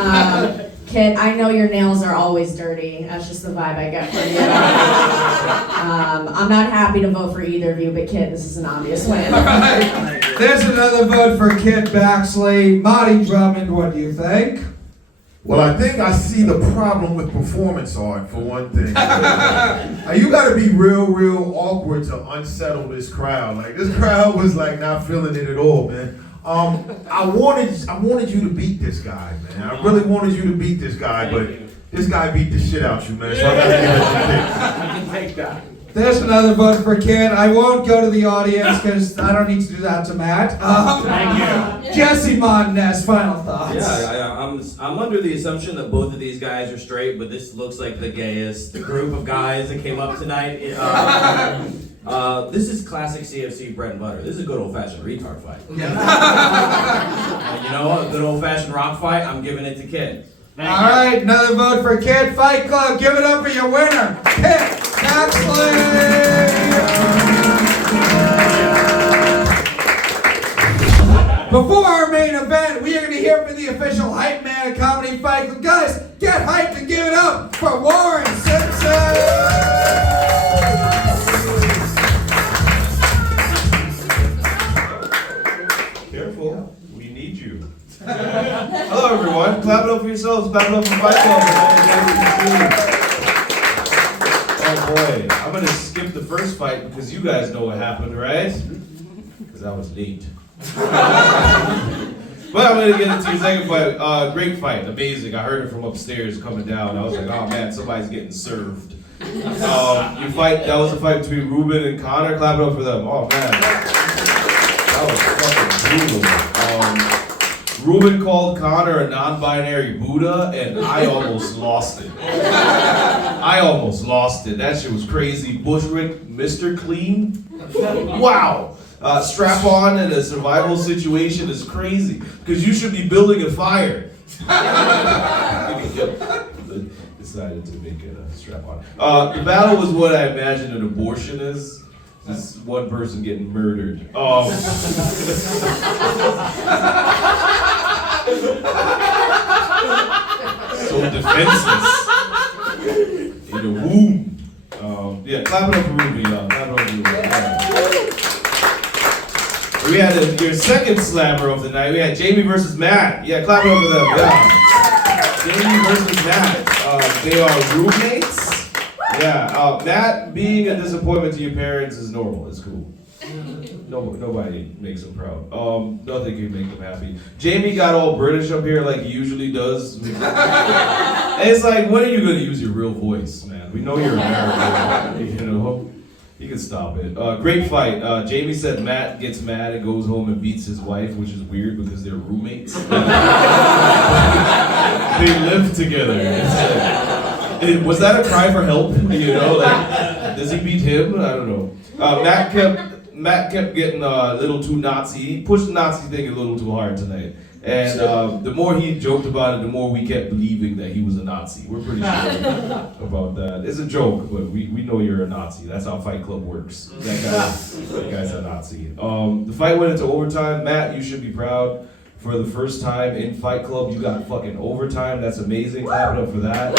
Kid, I know your nails are always dirty. That's just the vibe I get from you. I'm not happy to vote for either of you, but Kid, this is an obvious win. All right. There's another vote for Kid Baxley. Mahdiy Drummond, what do you think? Well, I think I see the problem with performance art, for one thing. You gotta be real awkward to unsettle this crowd. Like, this crowd was like not feeling it at all, man. I wanted you to beat this guy, man. I really wanted you to beat this guy, but this guy beat the shit out you, man. So I gotta give it to Kid. I can take that. There's another vote for Kid. I won't go to the audience because I don't need to do that to Matt. Thank you. Jesse Montanez, final thoughts. Yeah, I'm under the assumption that both of these guys are straight, but this looks like the gayest group of guys that came up tonight. This is classic CFC bread and butter. This is a good old-fashioned retard fight. A good old-fashioned rock fight, I'm giving it to Kid. All right, another vote for Kid. Fight Club, give it up for your winner, Kid Baxley! Before our main event, we are going to hear from the official hype man of Comedy Fight Club. Guys, get hyped and give it up for Warren Simpson! careful. We need you. Hello, everyone. Clap it up for yourselves. Clap it up for Fight Club. Oh boy, I'm gonna skip the first fight because you guys know what happened, right? Because I was late. But I'm gonna get into your second fight. Great fight, amazing. I heard it from upstairs coming down. I was like, oh man, somebody's getting served. That was a fight between Reuben and Conor. Clap it up for them. Oh man, that was fucking brutal. Reuben called Conor a non-binary Buddha, and I almost lost it. That shit was crazy. Bushwick, Mr. Clean. Wow. Strap on in a survival situation is crazy because you should be building a fire. Decided to make it a strap on. The battle was what I imagine an abortion is. Just one person getting murdered. So defenseless in a womb. Yeah, clap it up for Ruby, y'all. Clap it up for Ruby. We had your second slammer of the night. We had Jamie versus Matt. Yeah, clap it up for them. Yeah. Jamie versus Matt. They are roommates. Yeah. Matt being a disappointment to your parents is normal. It's cool. Nobody makes them proud. Nothing can make them happy. Jamie got all British up here like he usually does. And it's like, when are you going to use your real voice, man? We know you're American. You know, you can stop it. Great fight. Jamie said Matt gets mad and goes home and beats his wife, which is weird because they're roommates. They live together. Was that a cry for help? You know, like, does he beat him? I don't know. Matt kept getting a little too Nazi. He pushed the Nazi thing a little too hard tonight. And the more he joked about it, the more we kept believing that he was a Nazi. We're pretty sure about that. It's a joke, but we know you're a Nazi. That's how Fight Club works. That guy's a Nazi. The fight went into overtime. Matt, you should be proud. For the first time in Fight Club, you got fucking overtime. That's amazing. Clap it up for that.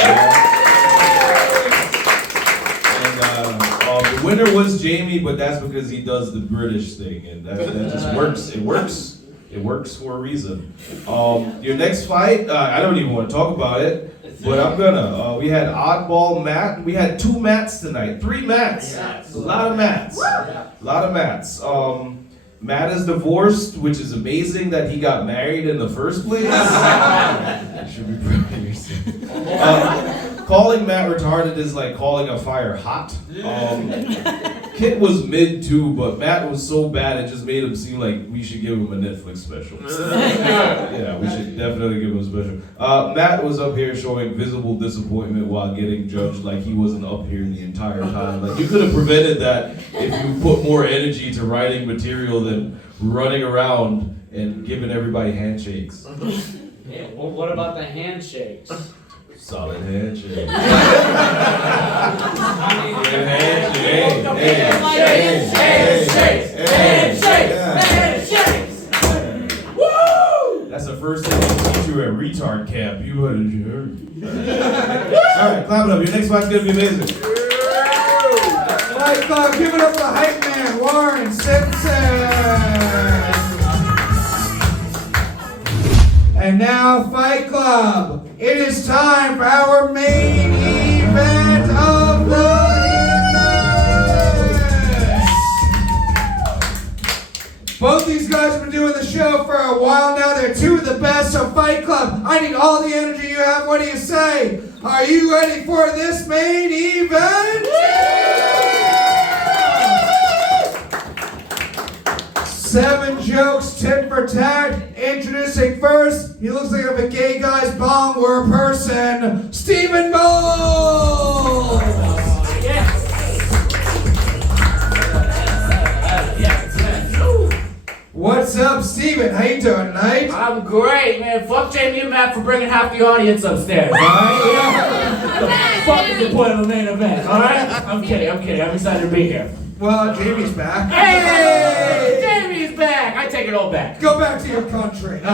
The winner was Jamie, but that's because he does the British thing, and that just works. It works. It works for a reason. Your next fight, I don't even want to talk about it, but I'm gonna. We had Oddball Matt. We had 2 Matts tonight. 3 Matts. A lot of Matts. Matt is divorced, which is amazing that he got married in the first place. You should be proud of yourself. Calling Matt retarded is like calling a fire hot. Kit was mid too, but Matt was so bad it just made him seem like we should give him a Netflix special. Yeah, we should definitely give him a special. Matt was up here showing visible disappointment while getting judged like he wasn't up here the entire time. Like, you could have prevented that if you put more energy to writing material than running around and giving everybody handshakes. Yeah, well, what about the handshakes? Solid handshake. Woo! That's the first thing they teach you at retard camp. You heard it. Alright, clap it up. Your next fight's gonna be amazing. Fight Club, give it up for the hype man, Warren Simpson. And now, Fight Club, it is time for our main event of the evening. Both these guys have been doing the show for a while now. They're 2 of the best, so Fight Club, I need all the energy you have. What do you say? Are you ready for this main event? 7 jokes, tit for tat. Introducing first, he looks like if a gay guy's bong were a person, Stephen Bolles! What's up, Stephen? How you doing tonight? I'm great, man. Fuck Jamie and Matt for bringing half the audience upstairs, alright? What the fuck is the point of the main event, alright? I'm kidding. I'm excited to be here. Well, Jamie's back. Hey! Jamie's back! I take it all back. Go back to your country. You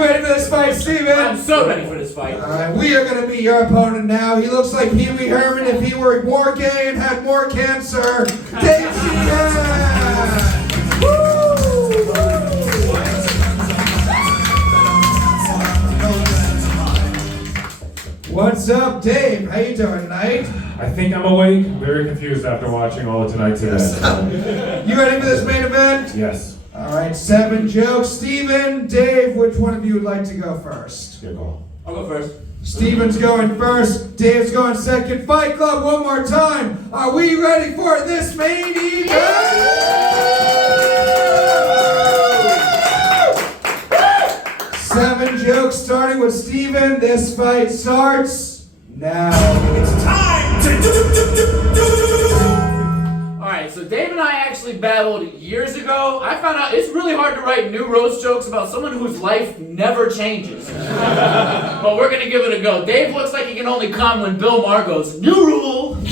ready for this fight, Steven? I'm so ready for this fight. Alright, we are going to be your opponent now. He looks like Pee Wee Herman if he were more gay and had more cancer. Dave Sheehan! Woo! What's up, Dave? How you doing tonight? I think I'm awake. I'm very confused after watching all of tonight's events. You ready for this main event? Yes. All right, 7 jokes. Steven, Dave, which one of you would like to go first? Good call. I'll go first. Steven's going first. Dave's going second. Fight Club, one more time. Are we ready for this main event? 7 jokes starting with Steven. This fight starts now. It's time to Alright, so Dave and I actually battled years ago. I found out it's really hard to write new roast jokes about someone whose life never changes. But we're gonna give it a go. Dave looks like he can only come when Bill Maher goes, new rule! And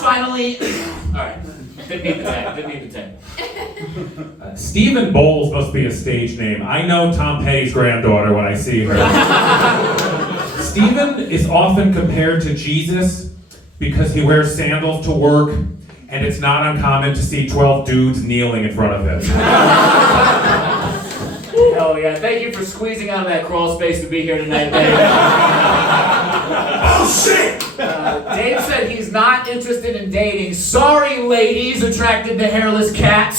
finally, alright, didn't need the tag. Stephen Bolles must be a stage name. I know Tom Petty's granddaughter when I see her. Stephen is often compared to Jesus because he wears sandals to work, and it's not uncommon to see 12 dudes kneeling in front of him. Hell yeah, thank you for squeezing out of that crawl space to be here tonight, Dave. Oh shit! Dave said he's not interested in dating. Sorry, ladies attracted to hairless cats.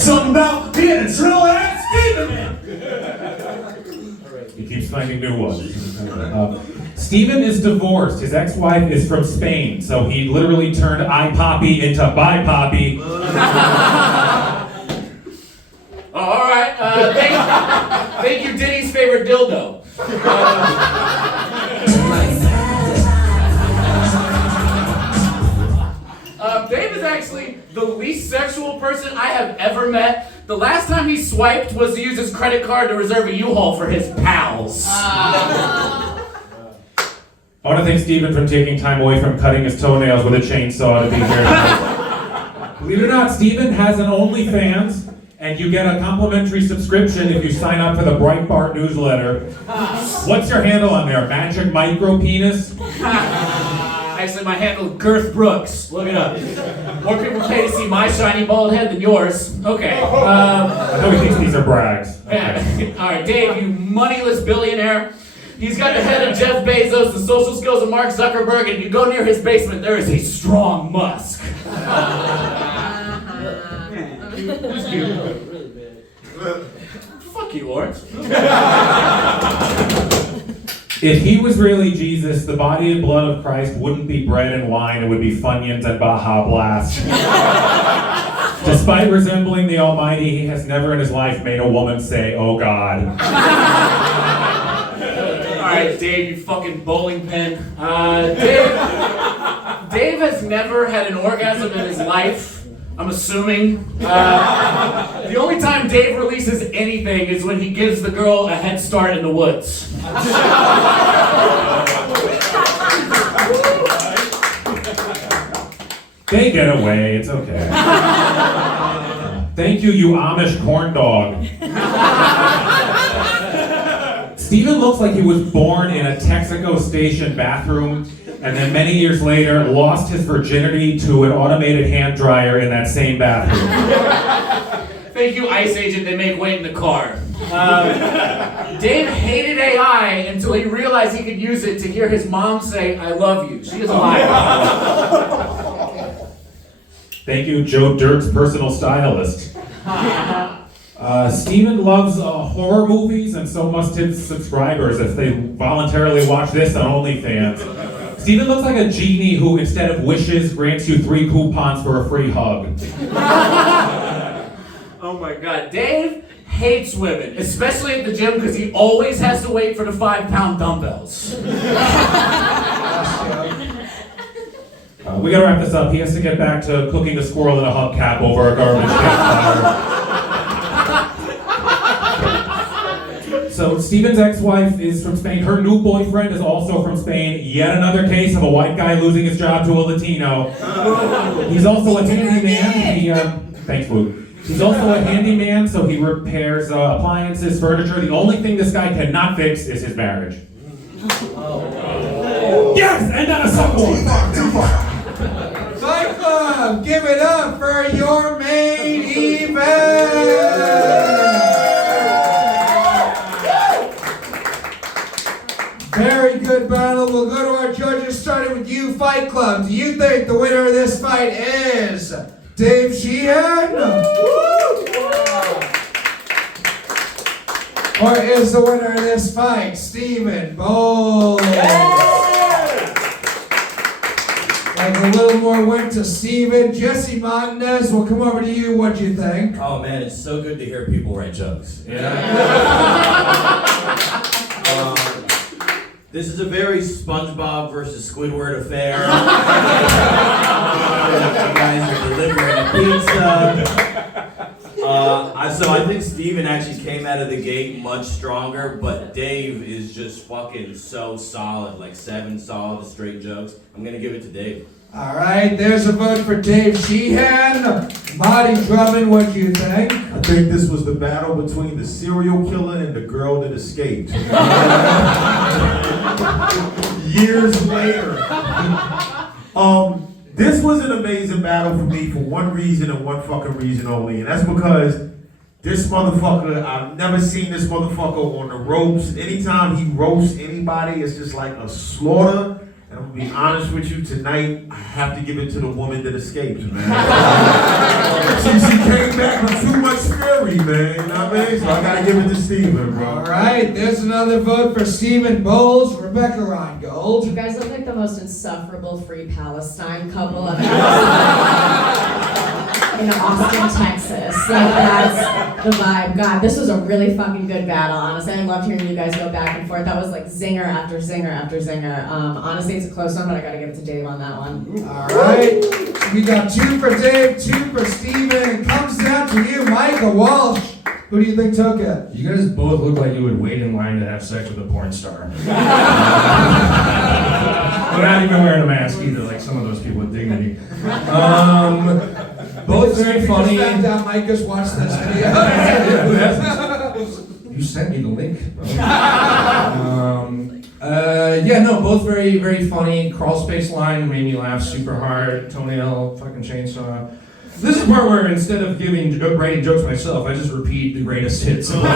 Something about being a drill ass Stephen. He keeps finding new ones. Stephen is divorced. His ex-wife is from Spain, so he literally turned I-Poppy into Bi-Poppy. Alright, thank you, Diddy's favorite dildo. Dave is actually the least sexual person I have ever met. The last time he swiped was to use his credit card to reserve a U-Haul for his pals. I want to thank Stephen for taking time away from cutting his toenails with a chainsaw to be here tonight. Believe it or not, Stephen has an OnlyFans, and you get a complimentary subscription if you sign up for the Breitbart newsletter. What's your handle on there? Magic Micro Penis? Actually, my handle is Girth Brooks. Look it up. More people pay to see my shiny bald head than yours. Okay. I know he thinks these are brags. Yeah. All right, Dave, you moneyless billionaire. He's got the head of Jeff Bezos, the social skills of Mark Zuckerberg, and if you go near his basement, there is a strong Musk. Fuck you, Lawrence. If he was really Jesus, the body and blood of Christ wouldn't be bread and wine, it would be Funyuns and Baja Blast. Despite resembling the Almighty, he has never in his life made a woman say, oh God. Alright, Dave, you fucking bowling pin. Dave has never had an orgasm in his life. I'm assuming. The only time Dave releases anything is when he gives the girl a head start in the woods. They get away, it's okay. Thank you, you Amish corn dog. Stephen looks like he was born in a Texaco station bathroom and then many years later lost his virginity to an automated hand dryer in that same bathroom. Thank you, ICE agent, they make wait in the car. Dave hated AI until he realized he could use it to hear his mom say, I love you. She is alive. Thank you, Joe Dirt's personal stylist. Stephen loves horror movies, and so must his subscribers if they voluntarily watch this on OnlyFans. Stephen looks like a genie who, instead of wishes, grants you 3 coupons for a free hug. Oh my god, Dave hates women, especially at the gym because he always has to wait for the 5-pound dumbbells. We gotta wrap this up. He has to get back to cooking a squirrel in a hubcap over a garbage campfire. So Stephen's ex-wife is from Spain. Her new boyfriend is also from Spain. Yet another case of a white guy losing his job to a Latino. He's also a handyman. Thanks, Fluke. He's also a handyman, so he repairs appliances, furniture. The only thing this guy cannot fix is his marriage. Yes, and on a softball. Fight Club, give it up for your main event! Fight Club, do you think the winner of this fight is Dave Sheehan? Or is the winner of this fight Stephen Bolles? Like a little more went to Stephen. Jesse Montanez, we'll come over to you. What'd you think? Oh man, it's so good to hear people write jokes. This is a very SpongeBob versus Squidward affair. You guys are delivering a pizza. So I think Steven actually came out of the gate much stronger, but Dave is just fucking so solid, like 7 solid straight jokes. I'm gonna give it to Dave. All right, there's a vote for Dave Sheehan. Mahdiy Drummond, what do you think? I think this was the battle between the serial killer and the girl that escaped. Years later. This was an amazing battle for me for one reason and one fucking reason only, and that's because this motherfucker, I've never seen this motherfucker on the ropes. Anytime he roasts anybody, it's just like a slaughter. And I'm gonna be honest with you, tonight, I have to give it to the woman that escaped, man. she came back with too much fury, man, you know what I mean? So I gotta give it to Stephen, bro. All right, there's another vote for Stephen Bolles, Rebecca Reingold. You guys look like the most insufferable Free Palestine couple I've ever seen in Austin, Texas. Like, that's the vibe. God, this was a really fucking good battle, honestly. I loved hearing you guys go back and forth. That was like zinger after zinger after zinger. Honestly, it's a close one, but I gotta give it to Dave on that one. All right, we got 2 for Dave, 2 for Stephen. It comes down to you, Micah, Walsh. Who do you think took it? You guys both look like you would wait in line to have sex with a porn star. We're not even wearing a mask either, like some of those people with dignity. Both very funny. Just found out Micah's watched this video. You sent me the link. Both very, very funny. Crawl space line made me laugh super hard. Toenail, fucking chainsaw. This is the part where instead of writing jokes myself, I just repeat the greatest hits. Squeeze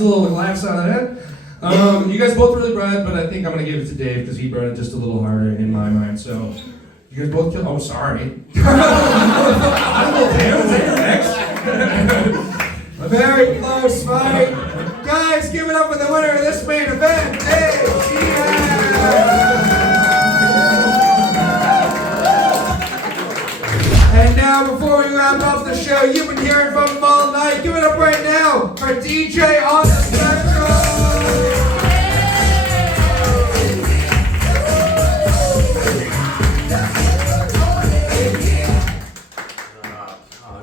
a little laughs out of that. You guys both really bred, but I think I'm gonna give it to Dave because he bred it just a little harder in my mind. So you guys both killed. Oh, sorry. A very close fight. Guys, give it up for the winner of this main event, Dave Sheehan. And now, before we wrap up the show, you've been hearing from him all night. Give it up right now for DJ on the Spectrum.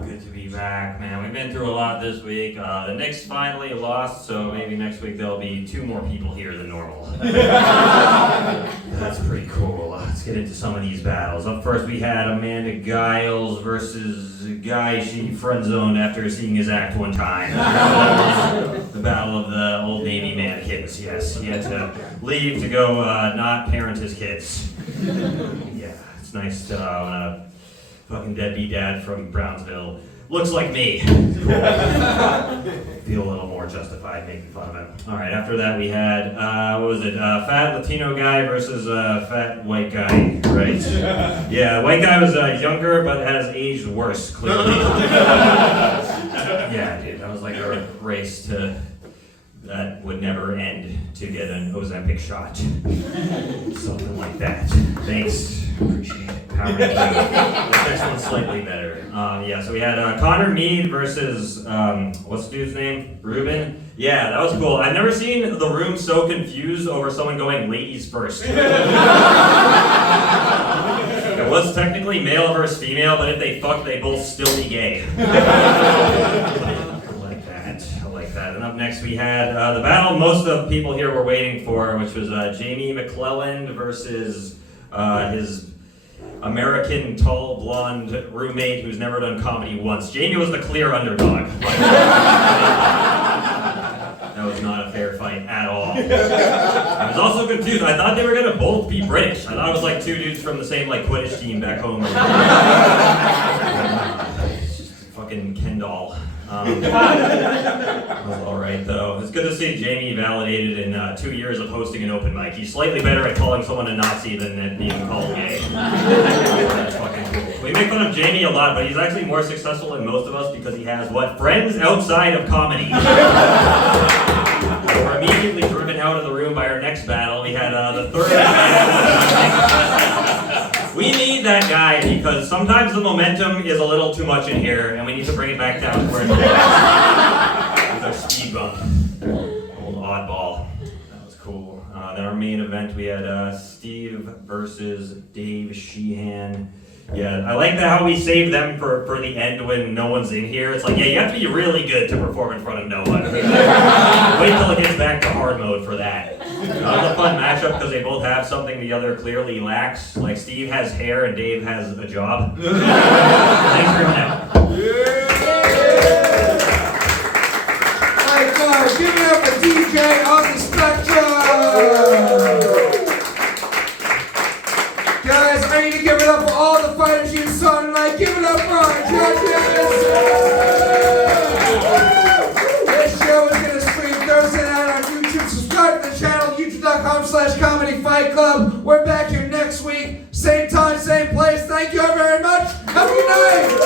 Good to be back, man. We've been through a lot this week. The Knicks finally lost, so maybe next week there'll be 2 more people here than normal. That's pretty cool. Let's get into some of these battles. Up first, we had Amanda Giles versus a guy she friend-zoned after seeing his act one time. The battle of the Old Navy mannequins. Yes, he had to leave to go not parent his kids. Yeah, it's nice to when a fucking deadbeat dad from Brownsville looks like me. Feel a little more justified making fun of him. All right, after that we had, fat Latino guy versus fat white guy, right? Yeah, white guy was younger but has aged worse, clearly. Yeah, dude, that was like a race that would never end to get an Ozempic shot. Something like that. Thanks. Appreciate it. Power ranking. This next one's slightly better. So we had Conor Meade versus, what's the dude's name? Reuben? Yeah, that was cool. I've never seen the room so confused over someone going ladies first. It was technically male versus female, but if they fucked, they'd both still be gay. I like that. And up next we had the battle most of people here were waiting for, which was Jamie McClelland versus his American tall blonde roommate who's never done comedy once. Jamie was the clear underdog. That was not a fair fight at all. I was also confused. I thought they were gonna both be British. I thought it was like 2 dudes from the same like Quidditch team back home. Fucking Ken doll. That was alright though. It's good to see say Jamie validated in 2 years of hosting an open mic. He's slightly better at calling someone a Nazi than at being called gay. That's fucking cool. We make fun of Jamie a lot, but he's actually more successful than most of us because he has, friends outside of comedy. We're immediately driven out of the room by our next battle. We had the third man. We need that guy because sometimes the momentum is a little too much in here, and we need to bring it back down to where it belongs. With our speed bump. Old Oddball. That was cool. Then our main event, we had Steve versus Dave Sheehan. Yeah, I like how we saved them for the end when no one's in here. It's like, yeah, you have to be really good to perform in front of no one. Wait till it gets back to hard mode for that. That was a fun matchup because they both have something the other clearly lacks. Like Steve has hair and Dave has a job. Thanks for coming out. Give it up for DJ on the spectrum! Guys, I need to give it up for all the fighters you saw tonight. Give it up for our judges! This show is going to stream Thursday night on YouTube. Subscribe to the channel, youtube.com/comedyfightclub. We're back here next week. Same time, same place. Thank you all very much. Have a good night!